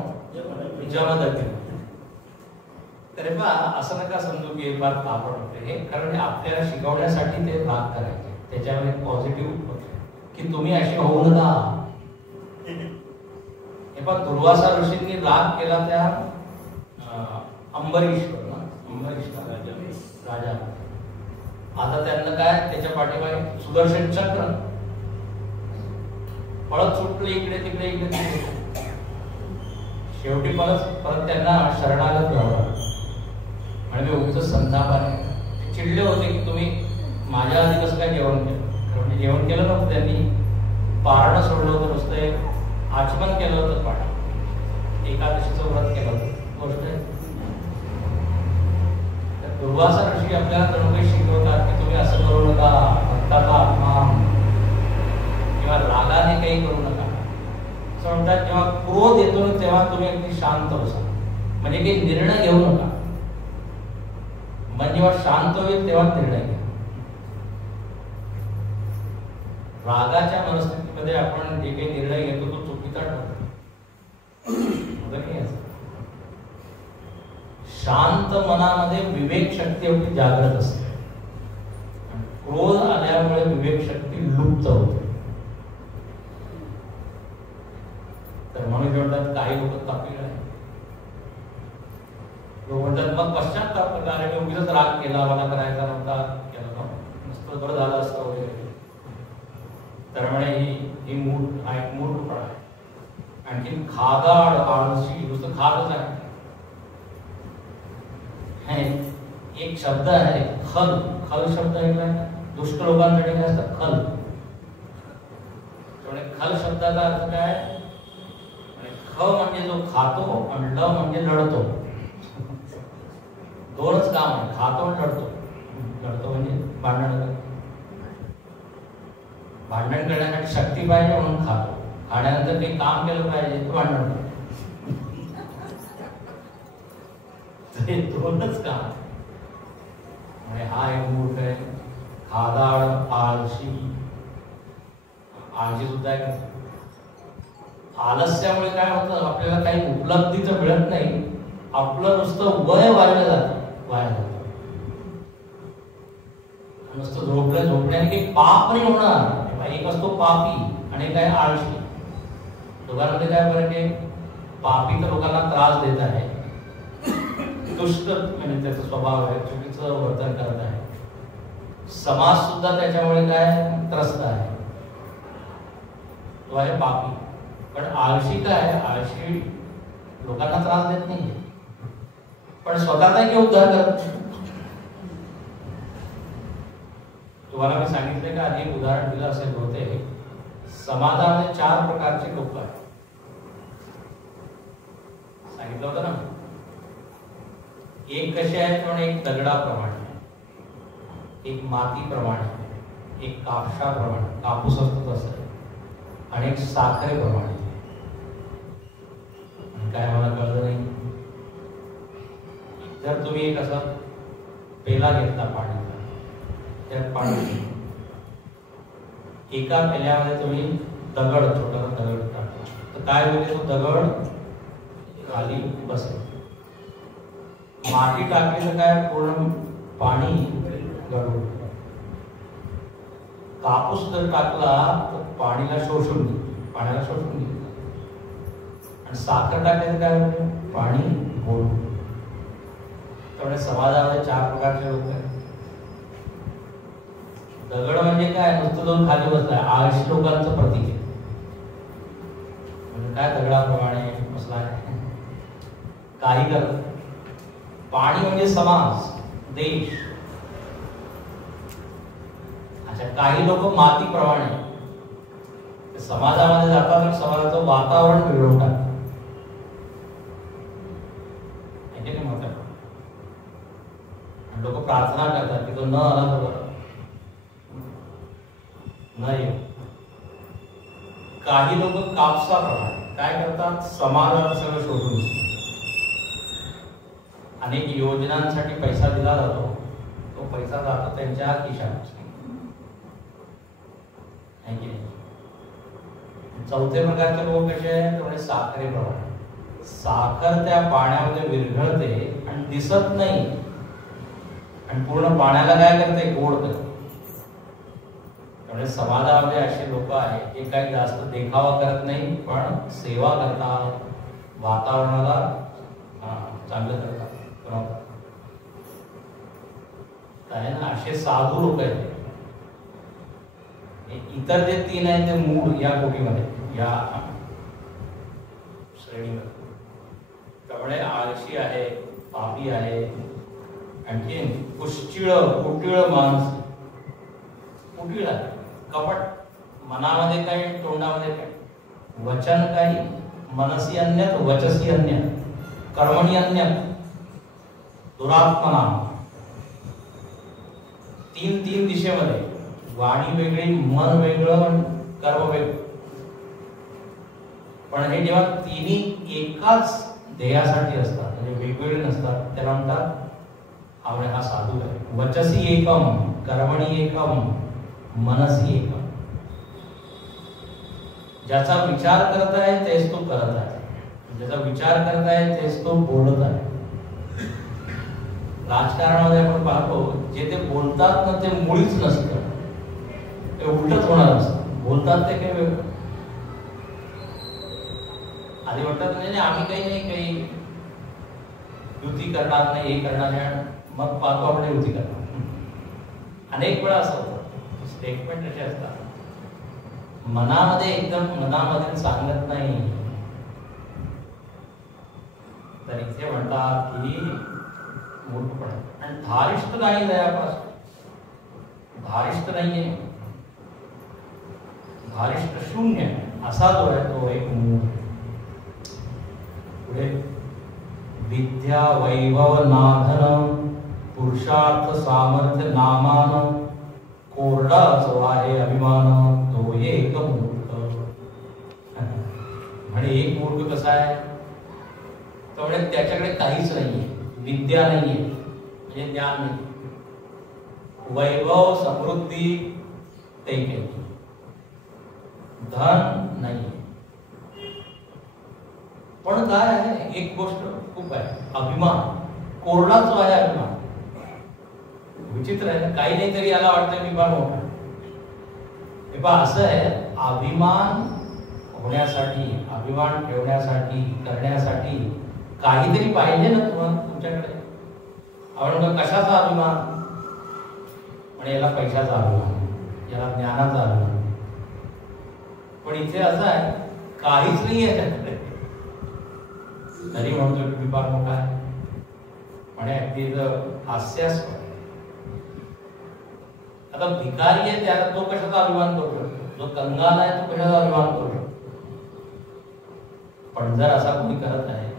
जमदग्नी. तर पहा असं नका समजू की फार तापड होते. हे कारण आपल्याला शिकवण्यासाठी ते राग करायचे, त्याच्यामध्ये पॉझिटिव्ह की तुम्ही असे होऊ नका. हे पण दुर्वासा ऋषींनी राग केला त्या अंबरीश्वर राजा. आता त्यांना काय, त्याच्या पाठीमागे सुदर्शन चक्र, पळत सुटले इकडे तिकडे इकडे तिकडे. शेवटी परत त्यांना शरणागत व्हावं. म्हणजे उच्च संतापाने चिडले होते की तुम्ही माझ्या आधी कसं काय जेवण केलं. म्हणजे जेवण केलं नव्हतं त्यांनी, पारणं सोडलं होतं, नुसतं आचमन केलं होतं, पाठ एकादशीचं व्रत केलं होतं. गोष्ट आहे. दुर्वासा ऋषी आपल्याला काही शिकवतात की तुम्ही असं करू नका, भक्ताचा आत्मा किंवा रागाने काही करू नका. असं म्हणतात जेव्हा क्रोध येतो ना तेव्हा तुम्ही अगदी शांत बसा, म्हणजे काही निर्णय घेऊ नका. मन जेव्हा शांत होईल तेव्हा निर्णय घ्या. रागाच्या मनस्थितीमध्ये आपण जे काही निर्णय घेतो तो चुकीचा ठरतो. शांत मनामध्ये विवेक शक्ती आपली जागृत असते. क्रोध आल्यामुळे विवेक शक्ती लुप्त होते. तर म्हणून म्हणतात काही लोक कपिल आहे. लोक म्हणतात मग पश्चाताप करणार आणि उगीच राग केला, मला करायचा नव्हता, केला नुसतं बरं झालं असतं वगैरे. तर म्हणे ही मूठ हा एक मूर्खपणा आहे. आणखी खादाड आळशी नुसतं खादच आहे. एक शब्द आहे खल. खल शब्द ऐकलाय ना? दुष्ट लोकांसाठी काय असतं खल. खल शब्दाचा अर्थ काय? ख म्हणजे जो खातो आणि ल म्हणजे लढतो. दोनच काम आहे, खातो आणि लढतो. लढतो म्हणजे भांडण करण्यासाठी शक्ती पाहिजे म्हणून खातो. खाण्यानंतर काही काम केलं पाहिजे तर भांडण करतो. हे दोनच काम. म्हणजे हा एक मूर्ख आहे. खादाड आळशी. आळशी सुद्धा आहे. आलस्यामुळे काय होतं, आपल्याला काही उपलब्धी तर मिळत नाही. आपलं नुसतं वय वाढलं जातं. नुसतं झोपण्याने काही पाप नाही होणार. एक असतो पापी आणि काय आळशी. दोघांमध्ये काय फरक आहे? पापी तर लोकांना त्रास देत आहे, दुष्ट म्हणजे त्याचा स्वभाव आहे, चुकीचं वर्तन करत आहे. समाज सुद्धा त्याच्यामुळे काय त्रस्त आहे. तो आहे पापी. पण आळशी काय? आळशी लोकांना त्रास देत नाही, पण स्वतःचा काही उद्धार करत. तुम्हाला मी सांगितलं का आधी उदाहरण दिलं असेल होते. समाजामध्ये 4 प्रकारचे लोक आहेत. सांगितलं होतं ना. एक कसे आहेत म्हणजे एक दगडाप्रमाणे, एक मातीप्रमाणे, एक कापसाप्रमाणे, कापूस असतो तसं, आणि एक साखरेप्रमाणे. काय मला कळलं नाही. जर तुम्ही एक असा पेला घेतला पाण्याचा, त्यात पाणी, एका पेल्यामध्ये तुम्ही दगड, छोटा दगड टाकला तर काय होईल? तो दगड खाली बसेल. माती टाकली तर काय? पूर्ण पाणी गळून. कापूस जर टाकला तर पाण्याला शोषून घेईल. आणि साखर टाकली तर काय होईल? पाणी बोलून. त्यामुळे समाजामध्ये 4 प्रकारचे लोक आहेत. दगड म्हणजे काय? नुसतं दोन खाली बसलाय, आळशी लोकांचं प्रतीक आहे. म्हणजे काय? दगडाप्रमाणे बसलाय, काही करत. पाणी म्हणजे समाज, देश. अच्छा, काही लोक मातीप्रमाणे समाजामध्ये जातात आणि समाजाचं वातावरण बिघडवून टाकतात. लोक प्रार्थना करतात की तो न आला तर बरं नाही. काही लोक कापसाप्रमाणे काय करतात? समाजाला सगळं शोधून. अनेक योजनांसाठी पैसा दिला जातो, तो पैसा जातो त्यांच्या खिशात. चौथे प्रकारचे लोक कसे आहेत? म्हणजे साखरेप्रमाणे. साखर त्या पाण्यामध्ये विरघळते आणि दिसत नाही, आणि पूर्ण पाण्याला काय करते? गोड करते. त्यामुळे समाजामध्ये असे लोक आहेत जे काही जास्त देखावा करत नाही, पण सेवा करतात, वातावरणाला चांगलं करतात. काय ना, असे साधू लोक आहेत. इतर जे 3 आहेत ते मूळ या कोटीमध्ये, या श्रेणीमध्ये. त्यामुळे आळशी आहे, पापी आहे, आणखी कुटिळ माणूस. कुटिळ आहे, कपट. मनामध्ये काय, तोंडामध्ये काय. वचन काही, मनसी अन्य, वचसी अन्य, कर्मणी अन्य. दुरात्मना. 3 दिशेमध्ये, वाणी वेगळी, मन वेगळं, कर्म वेगळं. पण हे जेव्हा तिन्ही एकाच ध्येयासाठी असतात, म्हणजे वेगवेगळे नसतात, त्याला म्हणतात हा साधू आहे. वचसी एकम, कर्मणी एकम, मनसी एकम. ज्याचा विचार करत आहे तेच तो करत आहे, ज्याचा विचार करत आहे तेच तो बोलत आहे. राजकारणामध्ये आपण पाहतो जे ते बोलतात ना ते मुळीच नसतं, ते उलटच होणार असतं. बोलतात ते काही वेगळं. आधी म्हणतात नाही आम्ही काही युती करणार नाही, हे करणार नाही, मग पाहतो आपण युती करणार. अनेक वेळा असं होतं. स्टेटमेंट असे असतात मनामध्ये एकदम मनामध्ये सांगत नाही. तर इथे म्हणतात की मूर्खपणा. आणि धारिष्ट नाही दयापासून, धारिष्ट नाहीये, धारिष्ट शून्य असा जो आहे तो एक मूर्ख. पुढे विद्या वैभव नाधन पुरुषार्थ सामर्थ्य नामान कोरडा जो आहे अभिमान तो एक मूर्ख. म्हणजे एक मूर्ख कसा आहे, तो म्हणजे त्याच्याकडे काहीच नाहीये, विद्या नाहीये म्हणजे ज्ञान नाही, वैभव समृद्धी ते काही, धन नाहीये. पण काय आहे, एक गोष्ट खूप आहे, अभिमान. कोरडा जो आहे अभिमान विचित्र आहे. काही नाही तरी याला वाटतं मी फार मोठा. हे पहा असं आहे, अभिमान होण्यासाठी, अभिमान ठेवण्यासाठी, करण्यासाठी काहीतरी पाहिजे ना तुम्हाला तुमच्याकडे. आपण कशाचा अभिमान, म्हणजे याला पैशाचा अभिमान, याला ज्ञानाचा अभिमान. पण इथे असं आहे काहीच नाही याच्याकडे तरी म्हणतो की मी फार मोठा आहे. म्हणजे अगदी हास्यास्पद. आता भिकारी आहे त्याला तो कशाचा अभिमान करू शकतो, जो कंगाल आहे तो कशाचा अभिमान करू शकतो. पण जर असा कोणी करत आहे,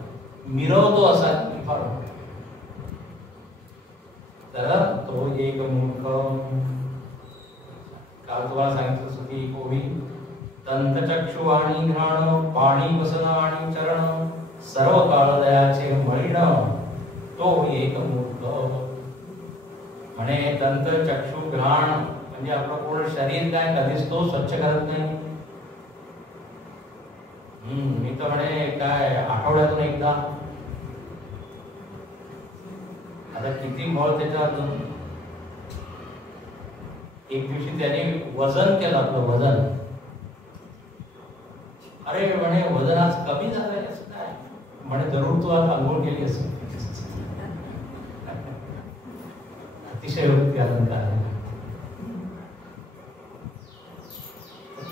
मिरवतो असा की फार मोठा, तर तो एक मूर्ख. काल तुम्हाला सांगितलं की कोवी दंतचक्षु आणि घ्राण पाणी वसन आणि चरण सर्व काळ दयाचे मळीण तो एक मूर्ख. म्हणे दंत चक्षु घ्राण म्हणजे आपलं पूर्ण शरीर काय कधीच तो स्वच्छ करत नाही. मी तर म्हणे काय आठवड्यातून एकदा. आता किती मळ त्याच्यात. एक दिवशी त्याने वजन केलं आपलं वजन. अरे म्हणे वजन आज कमी झालंय काय म्हणे, जरूर तू आज अंघोळ केली असेल. अतिशय वृत्ती अलंकार आहे,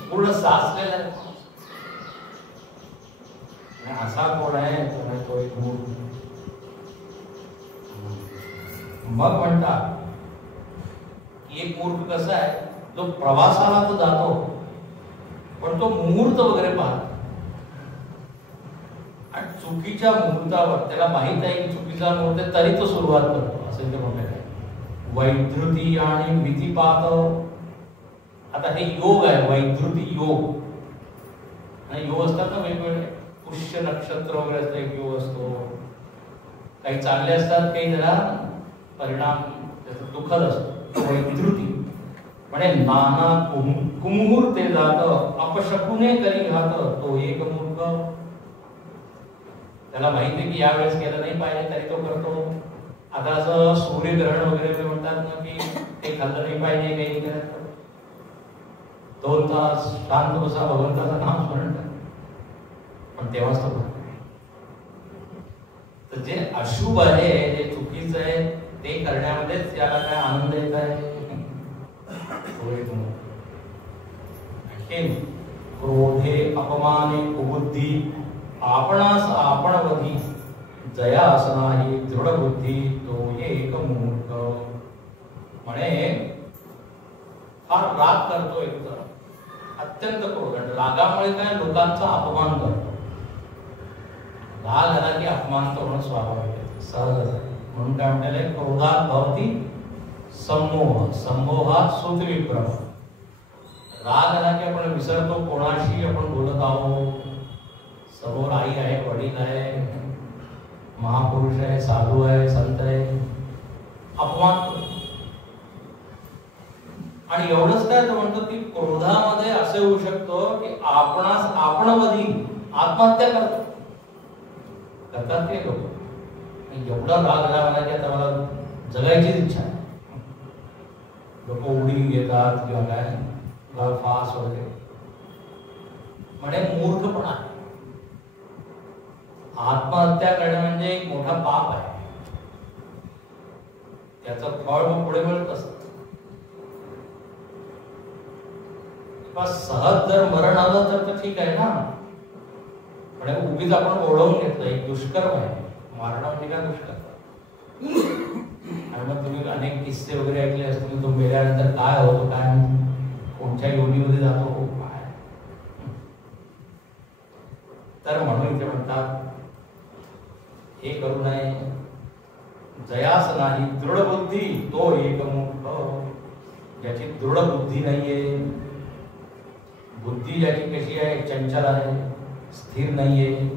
पूर्ण साचलेला आहे. असा कोण आहे तो एक मूर्ख. मग म्हणतात की एक मूर्ख कसा आहे, जो प्रवासाला तो जातो पण तो मुहूर्त वगैरे पाहतो आणि चुकीच्या मुहूर्तावर त्याला माहित आहे की चुकीचा मुहूर्त तरी तो सुरुवात करतो. असे ते म्हणतात वैधृती आणि भीतीपात. आता हे योग आहे, वैधृती योग. आणि योग असतात ना वेगवेगळे, पुष्य नक्षत्र वगैरे असतं एक योग असतो. काही चांगले असतात, काही जरा परिणाम त्याचा दुःखद असतो. वैधृती म्हणजे नाना कुमुहूर्ते जात अपशकुने करी घात तो एक मूर्ख. त्याला माहिती आहे की यावेळेस केलं नाही पाहिजे तरी तो करतो. आता असं सूर्यग्रहण वगैरे ते म्हणतात ना की ते खाल्लं नाही पाहिजे, काही करायचं. 2 तास शांत बसा, भगवंताचं नाम स्मरण करा, पण तेव्हाच तो. तर जे अशुभ आहे, जे चुकीचं आहे ते करण्यामध्येच त्याला काय आनंद येत आहे. क्रोधे अपमाने कुबुद्धी आपणास आपणवधी जया असनाही दृढ बुद्धी तो एक मूर्ख. म्हणे फार राग करतो, एकतर अत्यंत क्रोध. रागामुळे काय लोकांचा अपमान करतो. राग आला की अपमान तो म्हणून स्वाभाविक आहे, सहजच आहे. म्हणून काय म्हणतात क्रोधात भवती संमोह, संमोहात सुतविप्रम. राग आला की आपण विसरतो कोणाशी आपण बोलत आहोत. समोर आई आहे, वडील आहे, महापुरुष आहे, साधू आहे, संत आहे, अपमान करतो. आणि एवढंच काय तर म्हणतो की क्रोधामध्ये असे होऊ शकतो की आपणास आपणवधी आत्महत्या करतात ते लोक. एवढा राग आला मला की आता मला जगायचीच इच्छा आहे. लोक उडी घेतात किंवा काय फास वगैरे, म्हणजे मूर्खपणा आहे. आत्महत्या करणे म्हणजे एक मोठा पाप आहे. त्याचं फळ मग पुढे मिळत असत. सहज जर मरण आलं तर ठीक आहे ना, म्हणजे उगीच आपण ओढवून घेतलं, एक दुष्कर्म आहे. मारणं म्हणजे काय दुष्कर्म. आणि मग तुम्ही अनेक किस्से वगैरे ऐकले असतील, तो मेल्यानंतर काय होतो, काय कोणत्या योनीमध्ये जातो काय. तर म्हणून इथे म्हणतात हे करू नये. जयास नाही दृढ बुद्धी तो एक मूर्ख, ज्याची दृढ बुद्धी नाहीये. बुद्धी ज्याची कशी आहे, चंचल आहे, स्थिर नाहीये,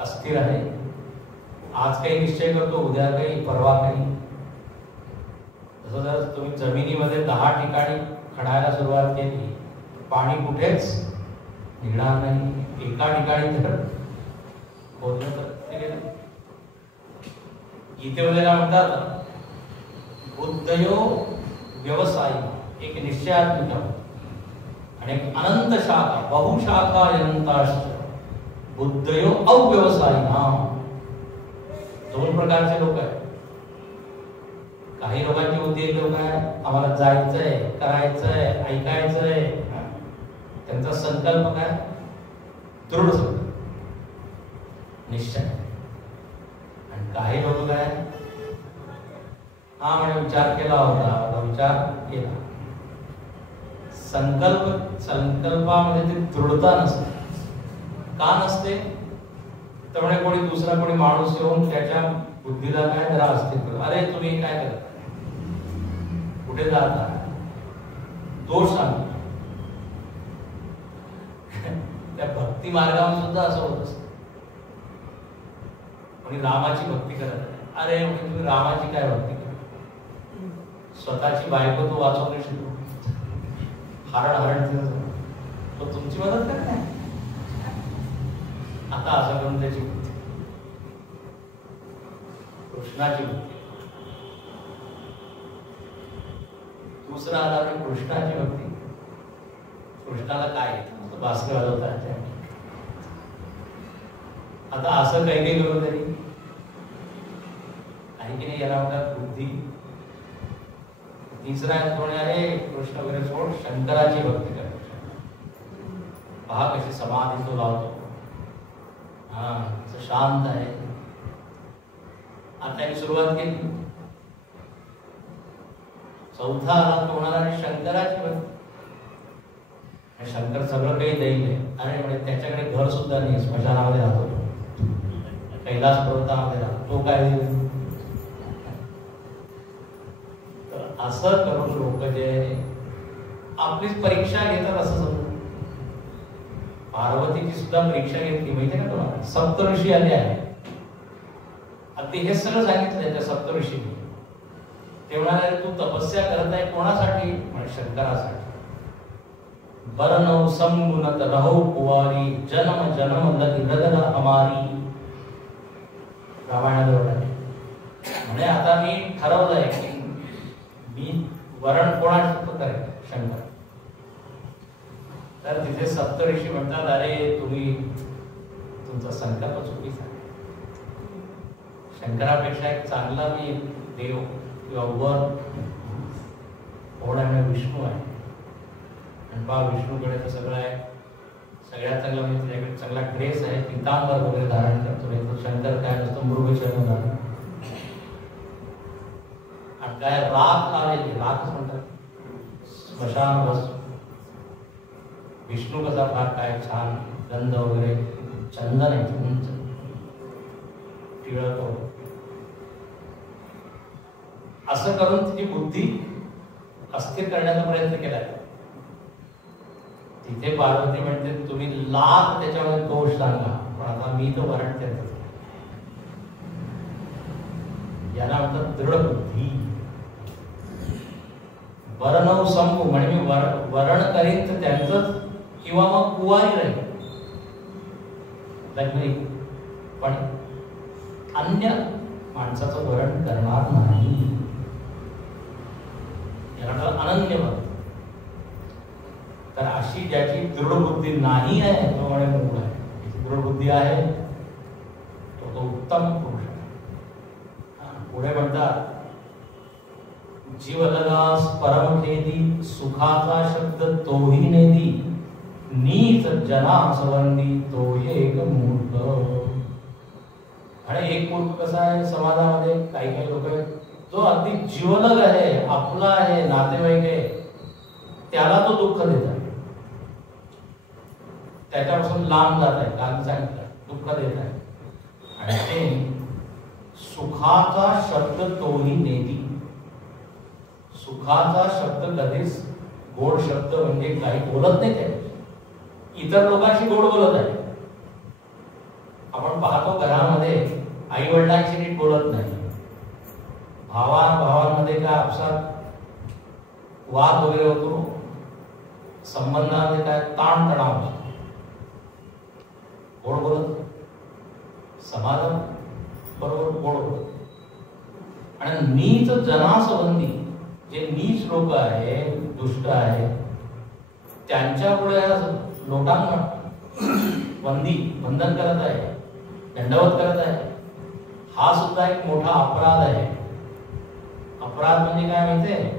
अस्थिर आहे. आज काही निश्चय करतो, उद्या काही, परवा काही. जसं जर तुम्ही जमिनीमध्ये 10 ठिकाणी खणायला सुरुवात केली, पाणी कुठेच निघणार नाही. एका ठिकाणी तर होतं तर ते गेलं. गीतेमध्ये म्हणतात बुद्धयो व्यवसायी, एक निश्चयात्मिक आणि एक अनंत शाखा, बहुशाखा अनंताश्च बुद्धयो अव्यवसायी. दोन प्रकारचे लोक आहेत. काही लोकांची बुद्धी एक लोक आहे, आम्हाला जायचंय, करायचंय, ऐकायचंय, त्यांचा संकल्प काय, दृढ संकल्प, निश्चय. आणि काही लोक काय, हा म्हणजे विचार केला होता, विचार केला. संकल्पामध्ये ती दृढता नसते. का नसते तर म्हणजे कोणी दुसरा कोणी माणूस येऊन त्याच्या बुद्धीला काय जरा अस्तित्व, अरे तुम्ही काय करता, कुठे जाता, दोष सांगतो. त्या भक्ती मार्गावर सुद्धा असं होत असतं. कोणी रामाची भक्ती करत आहे, अरे म्हणजे तुम्ही रामाची काय भक्ती करता, स्वतःची बायको तो वाचवणे शिकतो, हरण तो तुमची मदत करत नाही. आता असं करून त्याची बुद्धी, कृष्णाची बुद्धी. दुसरा आला म्हणजे कृष्णाची भक्ती. कृष्णाला काय येतं, बासरी वाजवता. आता असं काही काही करून तरी काही की नाही, याला म्हणतात बुद्धी. तिसरा आहे कृष्ण वगैरे सोड, शंकराची भक्ती कर. पहा कशी समाधी तो लावतो, शांत आहे. आता त्यांनी सुरुवात केली. चौथा आला तो म्हणाला शंकराची भक्ती. शंकर सगळं काही देईल. अरे म्हणजे त्याच्याकडे घर सुद्धा नाही, स्मशानामध्ये राहतो, कैलास पर्वतामध्ये राहतो, तो काय देईल. असं करून लोक जे आपलीच परीक्षा घेतात असं समजून. पार्वतीची सुद्धा परीक्षा घेतली माहिती ना तुम्हाला. सप्तऋषी आले आहे, अगदी हे सगळं सांगितलं त्या सप्तऋषींनी. ते म्हणाले तू तपस्या करत आहे कोणासाठी, म्हणजे शंकरासाठी. बरनौ संगुणत रहो कुवारी, जन्म जन्म लगी हमारी. रामायणाजवळ म्हणजे आता मी ठरवलंय की मी वरण कोणाचं करेन, शंकर. तर तिथे सप्तऋषी म्हणतात अरे तुम्ही तुमचा संकल्प चुकीचा आहे. शंकरापेक्षा एक चांगला मी देव किंवा वर होणार विष्णू आहे. आणि बा विष्णूकडे तर सगळं आहे, सगळ्यात चांगला म्हणजे त्याच्याकडे चांगला ड्रेस आहे, पितांबर वगैरे धारण करतो. नाही तर शंकर काय नसतं, मृगचरण धारण. आणि काय राख लावलेली, राखच म्हणतात, स्मशान वस्तू. विष्णू कसा फार काय छान गंध वगैरे, चंदन आहे, टिळतो. असं करून तिची बुद्धी अस्थिर करण्याचा प्रयत्न केला. तिथे पार्वती म्हणते तुम्ही लाख त्याच्यामध्ये दोष सांगा, पण आता मी तो वरण करतो. याला म्हणतात दृढ बुद्धी. वरणौ संभू म्हणजे मी वरण करीन तर त्यांचंच, किंवा मग कुवारी राहील लग्न, पण अन्य माणसाचं वरण करणार नाही. म्हणतात अनन्य भक्त. तर अशी ज्याची दृढ बुद्धी नाही आहे तो म्हणे मूढ आहे. ज्याची दृढ बुद्धी आहे तो उत्तम पुरुष आहे. पुढे म्हणतात जीव लगास परम खेदी, सुखाचा शब्द तोही नेदी, नीच जना संबंधी तो एक मूर्ख. आणि एक मूर्ख कसा आहे समाजामध्ये, काही काही लोक आहेत जो अगदी जीवलग आहे, आपला आहे, नातेवाईक आहे, त्याला तो दुःख देत आहे, त्याच्यापासून लांब जात आहे, काल सांगितलं दुःख देत आहे. आणि ते सुखाचा शब्द तोही नेती. सुखाचा शब्द कधीच गोड शब्द म्हणजे काही बोलत नाही, ते इतर लोकांशी गोड बोलत आहे. आपण पाहतो घरामध्ये आई वडिलांशी नीट बोलत नाही, भावांमध्ये काय आपसात वाद वगैरे होतो, संबंधामध्ये काय ताण तणाव, गोड बोलत समाजात बरोबर गोड बोलत. आणि नीच जनासंबंधी जे नीच लोक आहे, दुष्ट आहे, त्यांच्या पुढे लोटांना बंधन करत आहे, दंडवत करत आहे. हा सुद्धा एक मोठा अपराध आहे. अपराध म्हणजे काय माहितीये,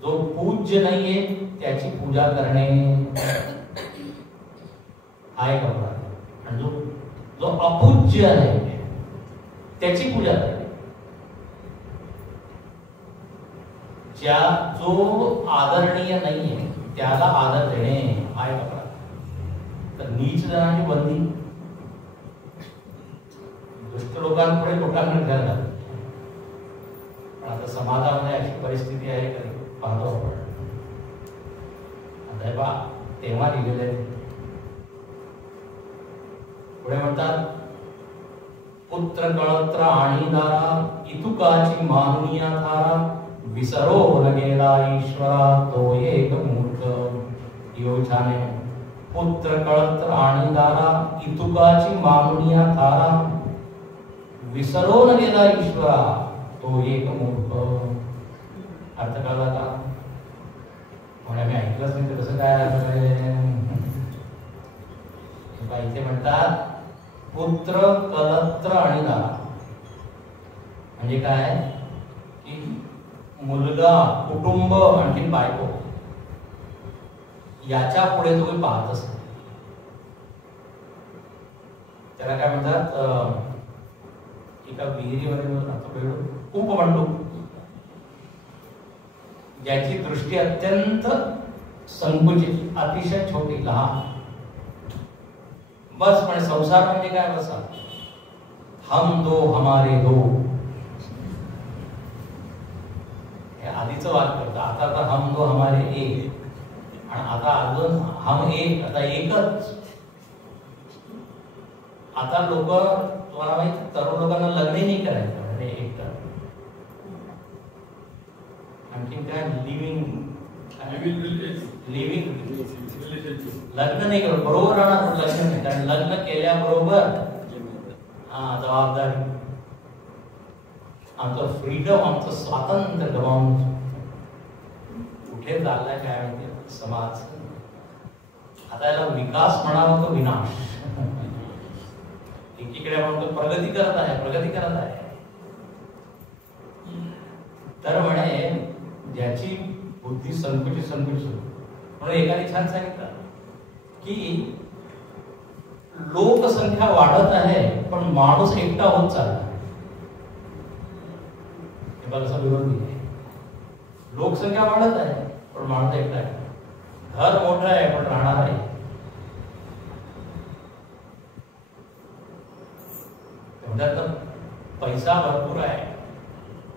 जो पूज्य नाहीये त्याची पूजा करणे हा एक अपराध आहे. आणि जो अपूज्य आहे त्याची पूजा करणे, जो आदरणीय नाहीये त्याला आदर देणे हा एक अपराध. तर नीच जनाची बंदी, दुष्ट लोकांपुढे लोकांना घ्यायला. पण आता समाजामध्ये अशी परिस्थिती आहे, कधी पाहतो आपण आता तेव्हा लिहिलेले. पुढे म्हणतात पुत्र कळत्र आणि दारा, इतुकाची मानुनिया थारा, विसरो न गेला ईश्वरा तो एक मूर्ख. छान आहे. पुत्र कळत्र आणि दारा, इतुकाची मानुनिया थारा, विसरो न गेला ईश्वरा तो एक मूर्ख. अर्थ कळला का? म्हणजे आम्ही ऐकलंच नाही तर कसं काय इथे म्हणतात पुत्र कलत्र आणि दारा म्हणजे काय की मुलगा, कुटुंब, आणखी बायको याच्या पुढे तुम्ही पाहतच नाही. त्याला काय म्हणतात, एका विहिरीमध्ये कूप म्हणतो, ज्याची दृष्टी अत्यंत संकुचित, अतिशय छोटी, लहान. बस म्हणजे संसार म्हणजे काय, बसा हम दो हमारे दो, हे आधीचं वाक्य होतं. आता तर हम दो हमारे एक, आणि आता अजून हम एक, आता एकच. आता लोक, तुम्हाला माहिती, तरुण लोकांना लग्नही नाही करायचं म्हणजे एक तर. आणखी काय लिव्हिंग लग्न नाही करत, बरोबर राहणार, लग्न नाही. कारण लग्न केल्याबरोबर जबाबदारी, आमचं फ्रीडम, आमचं स्वातंत्र्य गमावून कुठे चाललाय काय माहिती समाज. आता याला विकास म्हणावा तो विनाश. एकीकडे आपण प्रगती करत आहे. तर म्हणे ज्याची बुद्धी संकुचित म्हणून एकाने छान सांगितलं की लोकसंख्या वाढत आहे पण माणूस एकटा होत चालला. हे बघा विरोधी आहे. लोकसंख्या वाढत आहे पण माणूस एकटा आहे. घर मोठं आहे पण राहणार आहे. पैसा भरपूर आहे,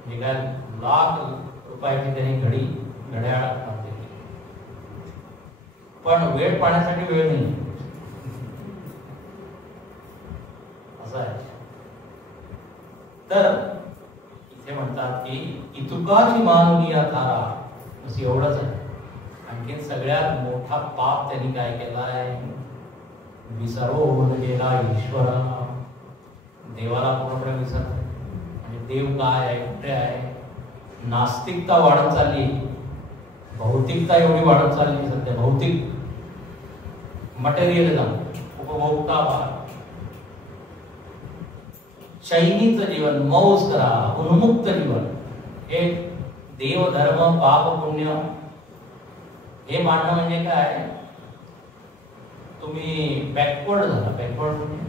निघाल लाख रुपयाची त्यांनी घड्याळ आणते, पण वेळ पाण्यासाठी वेळ नाही. असं आहे. तर इथे म्हणतात की इतुकाची मानुनिया थारा, बस एवढंच आहे. आणखीन सगळ्यात मोठा पाप त्यांनी काय केलाय, विसरो गेला ईश्वरा, देवाला पूर्णपणे विसरतो. म्हणजे देव काय आहे, कुठे आहे, नास्तिकता वाढत चालली. भौतिकता एवढी वाढत चालली सध्या, भौतिक मटेरियलिझम, उपभोक्तावाद, शैलीचं जीवन, मौज करा, उन्मुक्त जीवन, हे देव धर्म पाप पुण्य हे मानणं म्हणजे काय? तुम्ही बॅकवर्ड झाला. बॅकवर्ड म्हणजे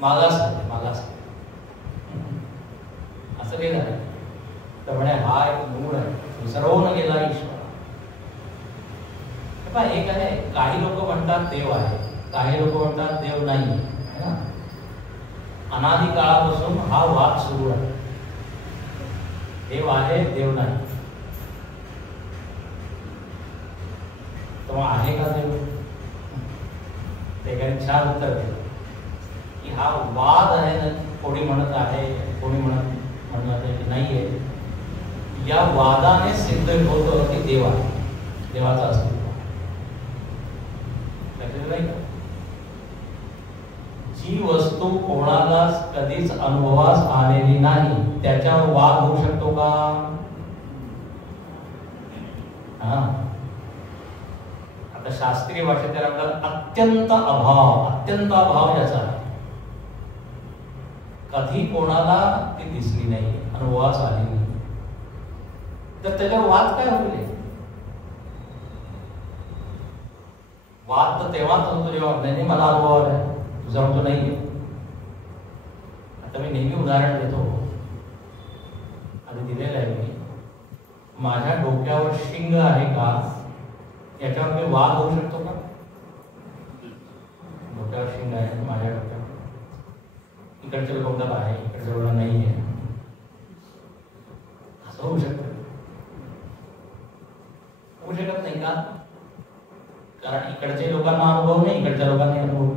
मागास असं काही झालं तर म्हणे हा एक मूळ आहे, विसरवून गेला ईश्वर. एक आहे, काही लोक म्हणतात देव आहे, काही लोक म्हणतात देव नाही है ना. अनादी काळापासून हा वाद सुरू आहे, देव आहे देव नाही. तर आहे का देव? ते काही छान उत्तर दिलं की हा वाद आहे ना, कोणी म्हणत आहे कोणी म्हणत नाहीये. या वादाने सिद्ध होतं की देव आहे, देवाचा अस्तित्व नाही. जी वस्तू कोणालाच कधीच अनुभवास आलेली नाही त्याच्यावर वाद होऊ शकतो का? हा, आता शास्त्रीय भाषेत त्याला अत्यंत अभाव याचा आहे. कधी कोणाला ती दिसली नाही, अनुभवास आली नाही, तर त्याच्यावर वाद काय होईल? वाद तर तेव्हाच होतो जेव्हा नाही मला अनुभव आला, तुझा म्हणतो नाही. आता मी नेहमी उदाहरण देतो, आधी दिलेलं आहे मी. माझ्या डोक्यावर शिंग आहे का याच्यावर काही वाद होऊ शकतो का? डोक्यावर शिंग आहे, माझ्या डोक्यावर इकडच्या लोकांना आहे, इकडच्या लोकांना नाही आहे, असं होऊ शकत? होऊ शकत नाही का? कारण इकडच्या लोकांना अनुभव नाही, इकडच्या लोकांना अनुभव.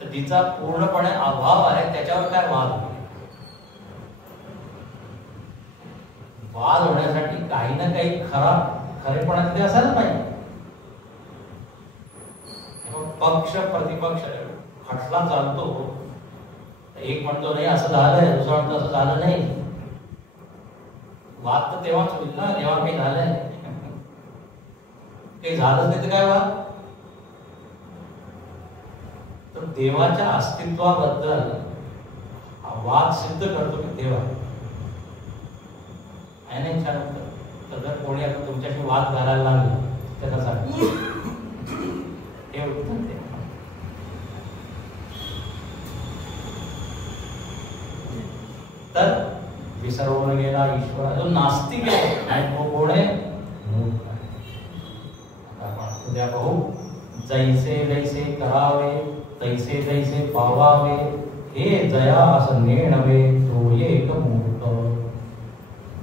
तर जिचा पूर्णपणे अभाव आहे त्याच्यावर काय वाद होईल? वाद होण्यासाठी काही ना काही खरेपणा तिथे असायला पाहिजे. पक्ष प्रतिपक्ष खटला चालतो, एक म्हणतो नाही असं झालंय, दुसरा म्हणतो असं झालं नाही. वाद तर तेव्हाच होईल ना जेव्हा काही झालंय. काही झालंच नाही तर काय वाद? तर देवाच्या अस्तित्वाबद्दल वाद सिद्ध करतो की देव आहे. नाही छान उत्तर. तर जर कोणी आता तुमच्याशी वाद घालायला लागला त्याला सांग हे उत्तर दे. तर विसरवून गेला ईश्वर जो नास्तिक आहे तो कोण आहे? उद्या पाहू. जैसे जैसे करावे तैसे तैसे पावावे, हे जया असं नेणवे तो एक मूर्ख.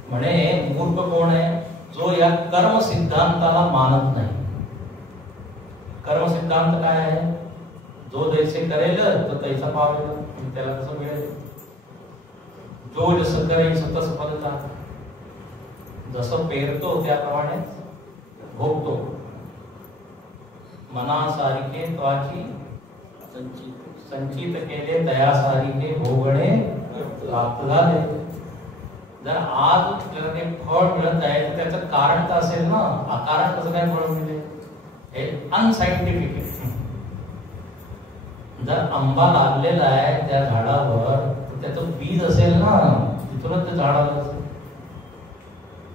म्हणे मूर्ख कोण आहे? जो या कर्म सिद्धांताला मानत नाही. कर्म सिद्धांत काय आहे? जो जैसे करेल तर तैसा पावेल, त्याला कसं मिळेल? जो जसं करेल तसं फलता. जसं पेरतो त्याप्रमाणे भोगतो. मनासारिखे त्वाची संचित केले, दयासारिखे भोगणे प्राप्त झाले. जर आज आपल्याला ते फळ मिळत आहे तर त्याचं कारण तर असेल ना. अकारण कसं काय फळ मिळते? हे अनसायंटिफिक आहे. जर आंबा लागलेला आहे त्या झाडावर तर त्याचं बीज असेल ना, तिथूनच ते झाड आलं असेल.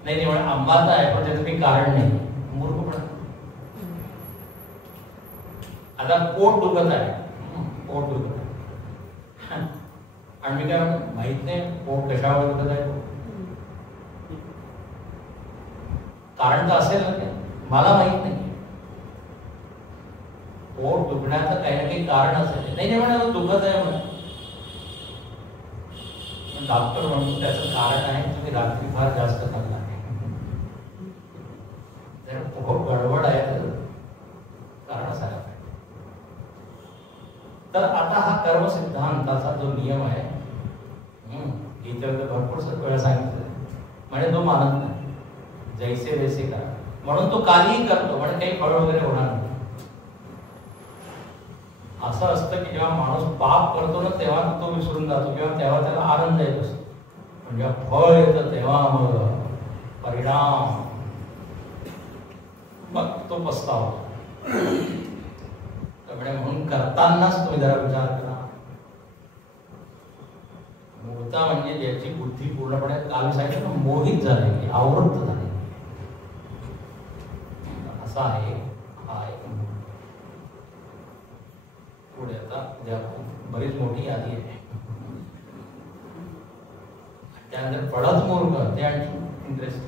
नाही म्हणजे आंबाच आहे पण त्याचं काही कारण नाही, मूर्खपणा. आता पोट दुखत आहे, पोट दुखत आहे आणि मी काय माहित नाही पोट कशावर दुखत आहे. कारण तर असेल ना, मला माहित नाही. पोट दुखण्याचं काही ना काही कारण असेल. नाही म्हणा दुखत आहे म्हणून डॉक्टर म्हणून त्याचं कारण आहे तुम्ही रात्री फार जास्त खाल्ला आहे, पोट गडबड आहे तर कारण असायला पाहिजे. तर आता हा कर्म सिद्धांताचा जो नियम आहे गीतेमध्ये भरपूर वेळा सांगितलं, म्हणजे तो मानत नाही. जैसे वैसे करा म्हणून तो काहीही करतो, म्हणजे काही फळ वगैरे होणार नाही. असं असतं की जेव्हा माणूस पाप करतो ना तेव्हा तो विसरून जातो किंवा तेव्हा त्याला आनंद येत असतो. म्हणजे फळ येतं तेव्हा मग परिणाम, मग तो पस्तावा. त्यामुळे म्हणून करतानाच तुम्ही जरा विचार करा. मूर्ता म्हणजे ज्याची बुद्धी पूर्णपणे काल सांगितलं ना, मोहित झालेली, आवृत्त झालेली, असा आहे हा एक. पुढे आता बरीच मोठी यादी आहे. त्यानंतर पडत मूर्ख, ते आणखी इंटरेस्ट.